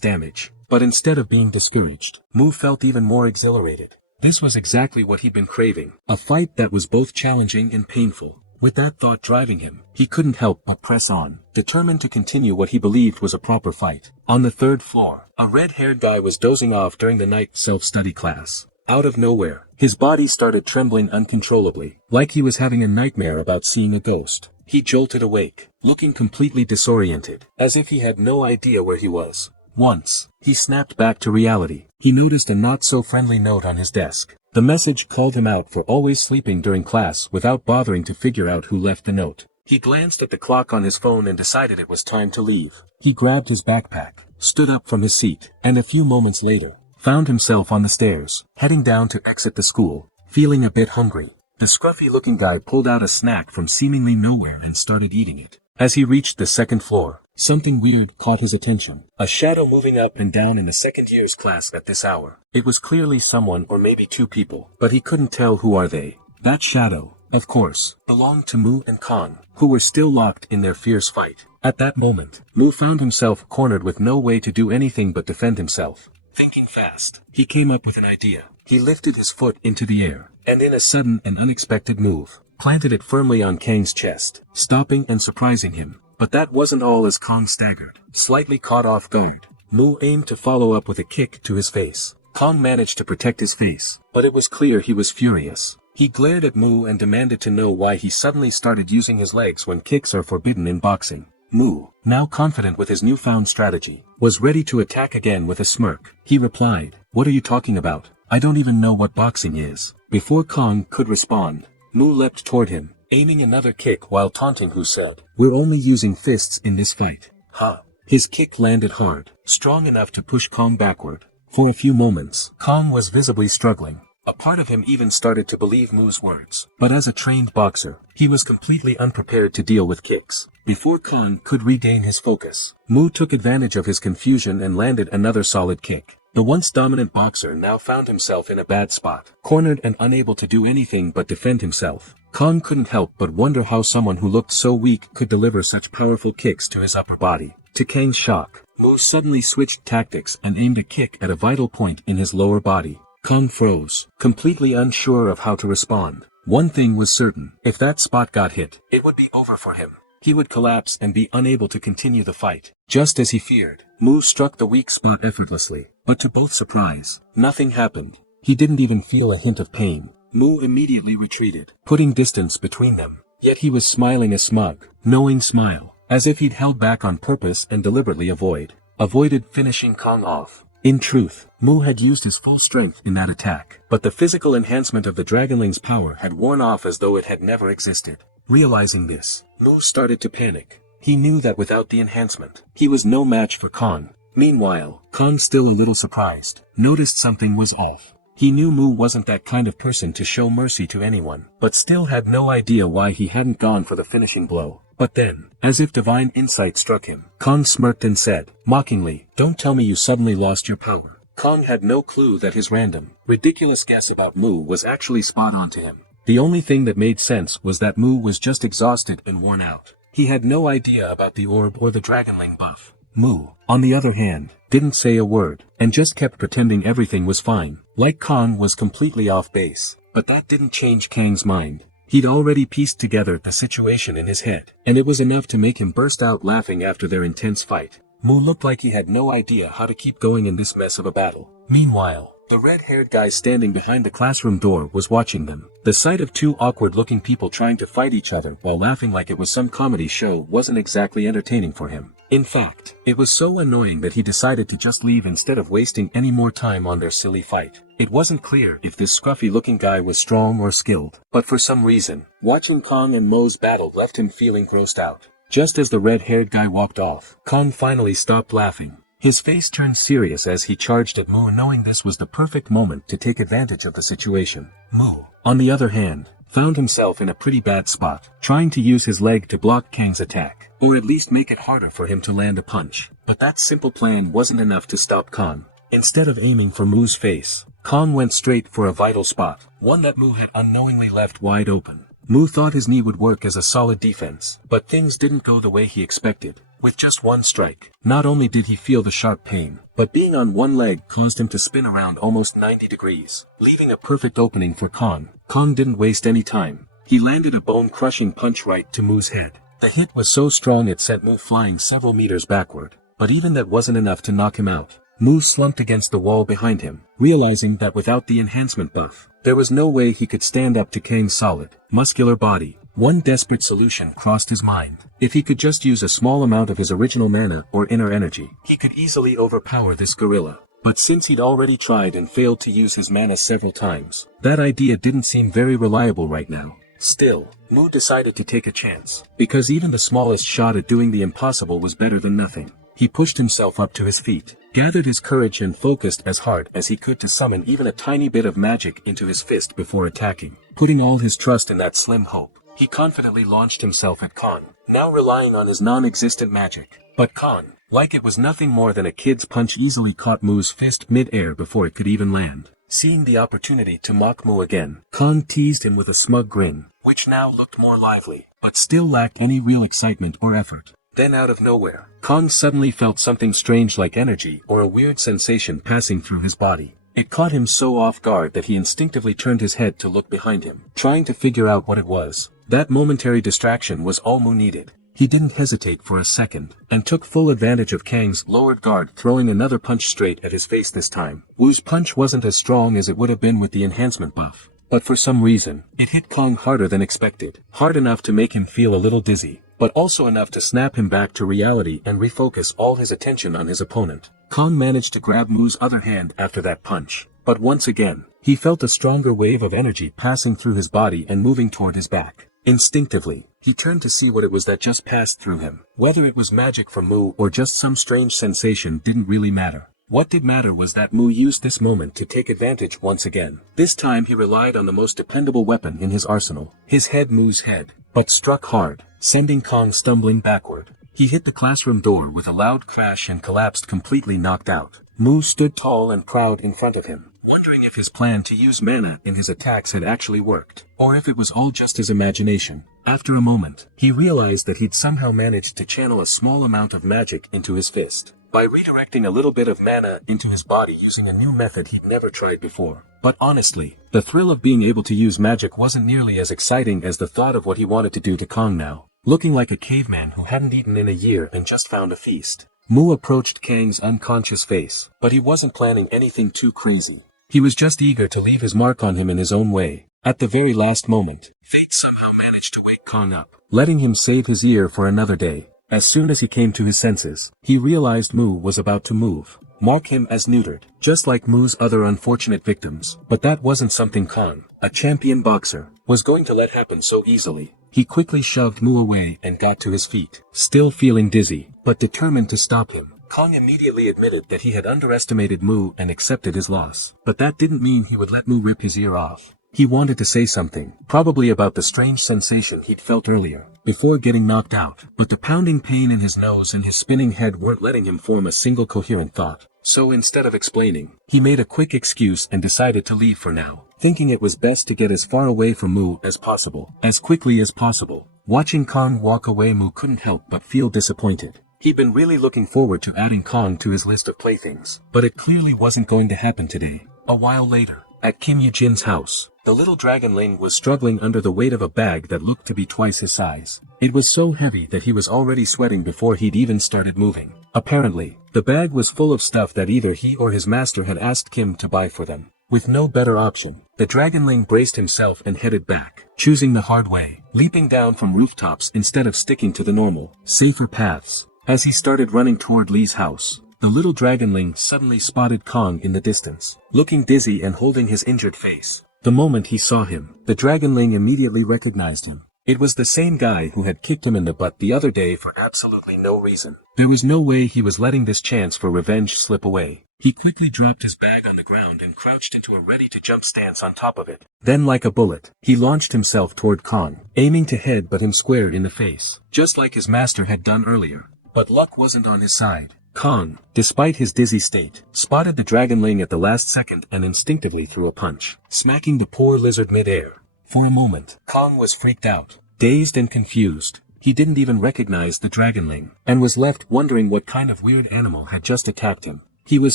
damage. But instead of being discouraged, Mu felt even more exhilarated. This was exactly what he'd been craving, a fight that was both challenging and painful. With that thought driving him, he couldn't help but press on, determined to continue what he believed was a proper fight. On the third floor, a red-haired guy was dozing off during the night self-study class. Out of nowhere, his body started trembling uncontrollably, like he was having a nightmare about seeing a ghost. He jolted awake, looking completely disoriented, as if he had no idea where he was. Once, he snapped back to reality. He noticed a not-so-friendly note on his desk. The message called him out for always sleeping during class without bothering to figure out who left the note. He glanced at the clock on his phone and decided it was time to leave. He grabbed his backpack, stood up from his seat, and a few moments later, found himself on the stairs, heading down to exit the school, feeling a bit hungry. The scruffy-looking guy pulled out a snack from seemingly nowhere and started eating it. As he reached the second floor, Something weird caught his attention. A shadow moving up and down in the second year's class at this hour. It was clearly someone or maybe two people, but he couldn't tell who are they. That shadow, of course, belonged to Mu and Kong, who were still locked in their fierce fight. At that moment, Mu found himself cornered with no way to do anything but defend himself. Thinking fast, he came up with an idea. He lifted his foot into the air, and in a sudden and unexpected move, planted it firmly on Kang's chest, stopping and surprising him. But that wasn't all as Kong staggered. Slightly caught off guard, Mu aimed to follow up with a kick to his face. Kong managed to protect his face, but it was clear he was furious. He glared at Mu and demanded to know why he suddenly started using his legs when kicks are forbidden in boxing. Mu, now confident with his newfound strategy, was ready to attack again with a smirk. He replied, "What are you talking about? I don't even know what boxing is." Before Kong could respond, Mu leapt toward him, aiming another kick while taunting who said, "We're only using fists in this fight." Ha! His kick landed hard, strong enough to push Kong backward. For a few moments, Kong was visibly struggling. A part of him even started to believe Mu's words. But as a trained boxer, he was completely unprepared to deal with kicks. Before Kong could regain his focus, Mu took advantage of his confusion and landed another solid kick. The once dominant boxer now found himself in a bad spot, cornered and unable to do anything but defend himself. Kong couldn't help but wonder how someone who looked so weak could deliver such powerful kicks to his upper body. To Kang's shock, Mu suddenly switched tactics and aimed a kick at a vital point in his lower body. Kong froze, completely unsure of how to respond. One thing was certain, if that spot got hit, it would be over for him. He would collapse and be unable to continue the fight. Just as he feared, Mu struck the weak spot effortlessly, but to both surprise, nothing happened. He didn't even feel a hint of pain. Mu immediately retreated, putting distance between them. Yet he was smiling a smug, knowing smile, as if he'd held back on purpose and deliberately avoided finishing Kong off. In truth, Mu had used his full strength in that attack, but the physical enhancement of the Dragonling's power had worn off as though it had never existed. Realizing this, Mu started to panic. He knew that without the enhancement, he was no match for Kong. Meanwhile, Kong, still a little surprised, noticed something was off. He knew Mu wasn't that kind of person to show mercy to anyone, but still had no idea why he hadn't gone for the finishing blow. But then, as if divine insight struck him, Kong smirked and said, mockingly, "Don't tell me you suddenly lost your power." Kong had no clue that his random, ridiculous guess about Mu was actually spot on to him. The only thing that made sense was that Mu was just exhausted and worn out. He had no idea about the orb or the Dragonling buff. Mu, on the other hand, didn't say a word, and just kept pretending everything was fine, like Kong was completely off base. But that didn't change Kang's mind. He'd already pieced together the situation in his head, and it was enough to make him burst out laughing after their intense fight. Mu looked like he had no idea how to keep going in this mess of a battle. Meanwhile, the red-haired guy standing behind the classroom door was watching them. The sight of two awkward-looking people trying to fight each other while laughing like it was some comedy show wasn't exactly entertaining for him. In fact, it was so annoying that he decided to just leave instead of wasting any more time on their silly fight. It wasn't clear if this scruffy-looking guy was strong or skilled, but for some reason, watching Kong and Mo's battle left him feeling grossed out. Just as the red-haired guy walked off, Kong finally stopped laughing. His face turned serious as he charged at Mu, knowing this was the perfect moment to take advantage of the situation. Mu, on the other hand, found himself in a pretty bad spot, trying to use his leg to block Kang's attack, or at least make it harder for him to land a punch. But that simple plan wasn't enough to stop Kong. Instead of aiming for Mu's face, Kong went straight for a vital spot, one that Mu had unknowingly left wide open. Mu thought his knee would work as a solid defense, but things didn't go the way he expected. With just one strike, not only did he feel the sharp pain, but being on one leg caused him to spin around almost 90 degrees, leaving a perfect opening for Kong. Kong didn't waste any time. He landed a bone-crushing punch right to Mu's head. The hit was so strong it sent Mu flying several meters backward, but even that wasn't enough to knock him out. Mu slumped against the wall behind him, realizing that without the enhancement buff, there was no way he could stand up to Kang's solid, muscular body. One desperate solution crossed his mind. If he could just use a small amount of his original mana or inner energy, he could easily overpower this gorilla. But since he'd already tried and failed to use his mana several times, that idea didn't seem very reliable right now. Still, Mu decided to take a chance, because even the smallest shot at doing the impossible was better than nothing. He pushed himself up to his feet, gathered his courage and focused as hard as he could to summon even a tiny bit of magic into his fist before attacking. Putting all his trust in that slim hope, he confidently launched himself at Kong, now relying on his non-existent magic. But Kong, like it was nothing more than a kid's punch, easily caught Mu's fist mid-air before it could even land. Seeing the opportunity to mock Mu again, Kong teased him with a smug grin, which now looked more lively, but still lacked any real excitement or effort. Then out of nowhere, Kong suddenly felt something strange like energy or a weird sensation passing through his body. It caught him so off guard that he instinctively turned his head to look behind him, trying to figure out what it was. That momentary distraction was all Mu needed. He didn't hesitate for a second, and took full advantage of Kang's lowered guard, throwing another punch straight at his face this time. Wu's punch wasn't as strong as it would have been with the enhancement buff, but for some reason, it hit Kong harder than expected, hard enough to make him feel a little dizzy, but also enough to snap him back to reality and refocus all his attention on his opponent. Kong managed to grab Mu's other hand after that punch, but once again, he felt a stronger wave of energy passing through his body and moving toward his back. Instinctively, he turned to see what it was that just passed through him. Whether it was magic from Mu or just some strange sensation didn't really matter. What did matter was that Mu used this moment to take advantage once again. This time he relied on the most dependable weapon in his arsenal, his head, Mu's head, but struck hard, sending Kong stumbling backward. He hit the classroom door with a loud crash and collapsed, completely knocked out. Mu stood tall and proud in front of him, wondering if his plan to use mana in his attacks had actually worked, or if it was all just his imagination. After a moment, he realized that he'd somehow managed to channel a small amount of magic into his fist, by redirecting a little bit of mana into his body using a new method he'd never tried before. But honestly, the thrill of being able to use magic wasn't nearly as exciting as the thought of what he wanted to do to Kong now. Looking like a caveman who hadn't eaten in a year and just found a feast, Mu approached Kang's unconscious face, but he wasn't planning anything too crazy. He was just eager to leave his mark on him in his own way. At the very last moment, fate somehow managed to wake Kong up, letting him save his ear for another day. As soon as he came to his senses, he realized Mu was about to move, mark him as neutered, just like Mu's other unfortunate victims. But that wasn't something Kong, a champion boxer, was going to let happen so easily. He quickly shoved Mu away and got to his feet, still feeling dizzy, but determined to stop him. Kong immediately admitted that he had underestimated Mu and accepted his loss. But that didn't mean he would let Mu rip his ear off. He wanted to say something, probably about the strange sensation he'd felt earlier, before getting knocked out, but the pounding pain in his nose and his spinning head weren't letting him form a single coherent thought. So instead of explaining, he made a quick excuse and decided to leave for now, thinking it was best to get as far away from Mu as possible, as quickly as possible. Watching Kong walk away, Mu couldn't help but feel disappointed. He'd been really looking forward to adding Kong to his list of playthings, but it clearly wasn't going to happen today. A while later, at Kim Yujin's house, the little dragonling was struggling under the weight of a bag that looked to be twice his size. It was so heavy that he was already sweating before he'd even started moving. Apparently, the bag was full of stuff that either he or his master had asked Kim to buy for them. With no better option, the dragonling braced himself and headed back, choosing the hard way, leaping down from rooftops instead of sticking to the normal, safer paths. As he started running toward Lee's house, the little dragonling suddenly spotted Kong in the distance, looking dizzy and holding his injured face. The moment he saw him, the dragonling immediately recognized him. It was the same guy who had kicked him in the butt the other day for absolutely no reason. There was no way he was letting this chance for revenge slip away. He quickly dropped his bag on the ground and crouched into a ready-to-jump stance on top of it. Then like a bullet, he launched himself toward Kong, aiming to headbutt him square in the face, just like his master had done earlier. But luck wasn't on his side. Kong, despite his dizzy state, spotted the dragonling at the last second and instinctively threw a punch, smacking the poor lizard mid-air. For a moment, Kong was freaked out, dazed and confused. He didn't even recognize the dragonling, and was left wondering what kind of weird animal had just attacked him. He was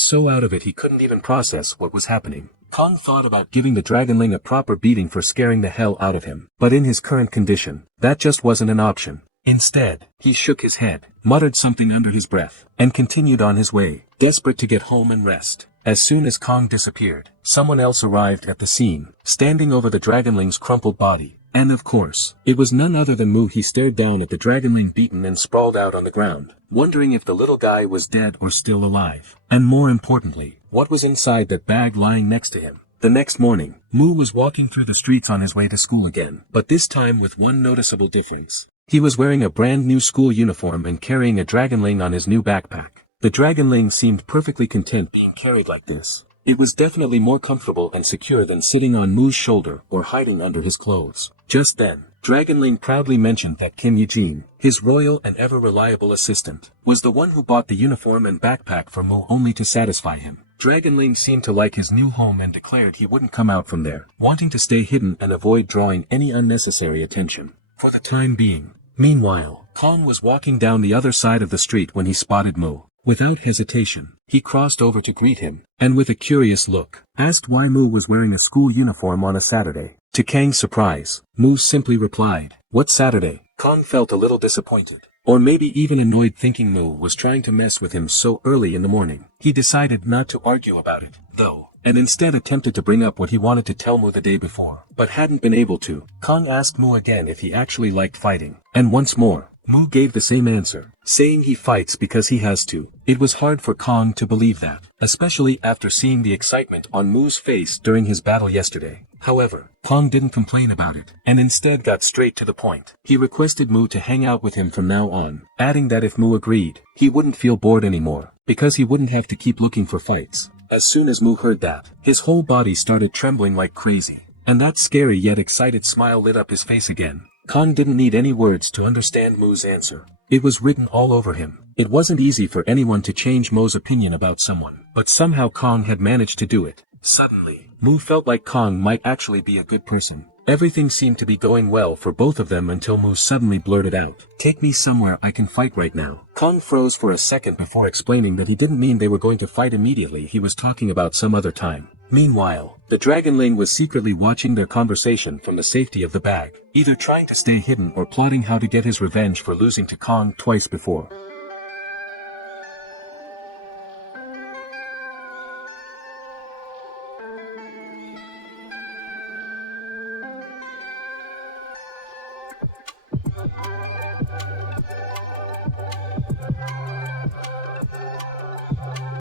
so out of it he couldn't even process what was happening. Kong thought about giving the dragonling a proper beating for scaring the hell out of him, but in his current condition, that just wasn't an option. Instead, he shook his head, muttered something under his breath, and continued on his way, desperate to get home and rest. As soon as Kong disappeared, someone else arrived at the scene, standing over the dragonling's crumpled body. And of course, it was none other than Mu. He stared down at the dragonling beaten and sprawled out on the ground, wondering if the little guy was dead or still alive. And more importantly, what was inside that bag lying next to him. The next morning, Mu was walking through the streets on his way to school again, but this time with one noticeable difference. He was wearing a brand new school uniform and carrying a dragonling on his new backpack. The dragonling seemed perfectly content being carried like this. It was definitely more comfortable and secure than sitting on Mu's shoulder or hiding under his clothes. Just then, Dragonling proudly mentioned that Kim Eugene, his royal and ever-reliable assistant, was the one who bought the uniform and backpack for Mu only to satisfy him. Dragonling seemed to like his new home and declared he wouldn't come out from there, wanting to stay hidden and avoid drawing any unnecessary attention. For the time being. Meanwhile, Kong was walking down the other side of the street when he spotted Mu. Without hesitation, he crossed over to greet him, and with a curious look, asked why Mu was wearing a school uniform on a Saturday. To Kang's surprise, Mu simply replied, "What Saturday?" Kong felt a little disappointed, or maybe even annoyed thinking Mu was trying to mess with him so early in the morning. He decided not to argue about it, though, and instead attempted to bring up what he wanted to tell Mu the day before, but hadn't been able to. Kong asked Mu again if he actually liked fighting, and once more, Mu gave the same answer, saying he fights because he has to. It was hard for Kong to believe that, especially after seeing the excitement on Mu's face during his battle yesterday. However, Kong didn't complain about it, and instead got straight to the point. He requested Mu to hang out with him from now on, adding that if Mu agreed, he wouldn't feel bored anymore, because he wouldn't have to keep looking for fights. As soon as Mu heard that, his whole body started trembling like crazy, and that scary yet excited smile lit up his face again. Kong didn't need any words to understand Mu's answer. It was written all over him. It wasn't easy for anyone to change Mu's opinion about someone, but somehow Kong had managed to do it. Suddenly, Mu felt like Kong might actually be a good person. Everything seemed to be going well for both of them until Mu suddenly blurted out, "Take me somewhere I can fight right now." Kong froze for a second before explaining that he didn't mean they were going to fight immediately. He was talking about some other time. Meanwhile, the Dragonling was secretly watching their conversation from the safety of the bag, either trying to stay hidden or plotting how to get his revenge for losing to Kong twice before.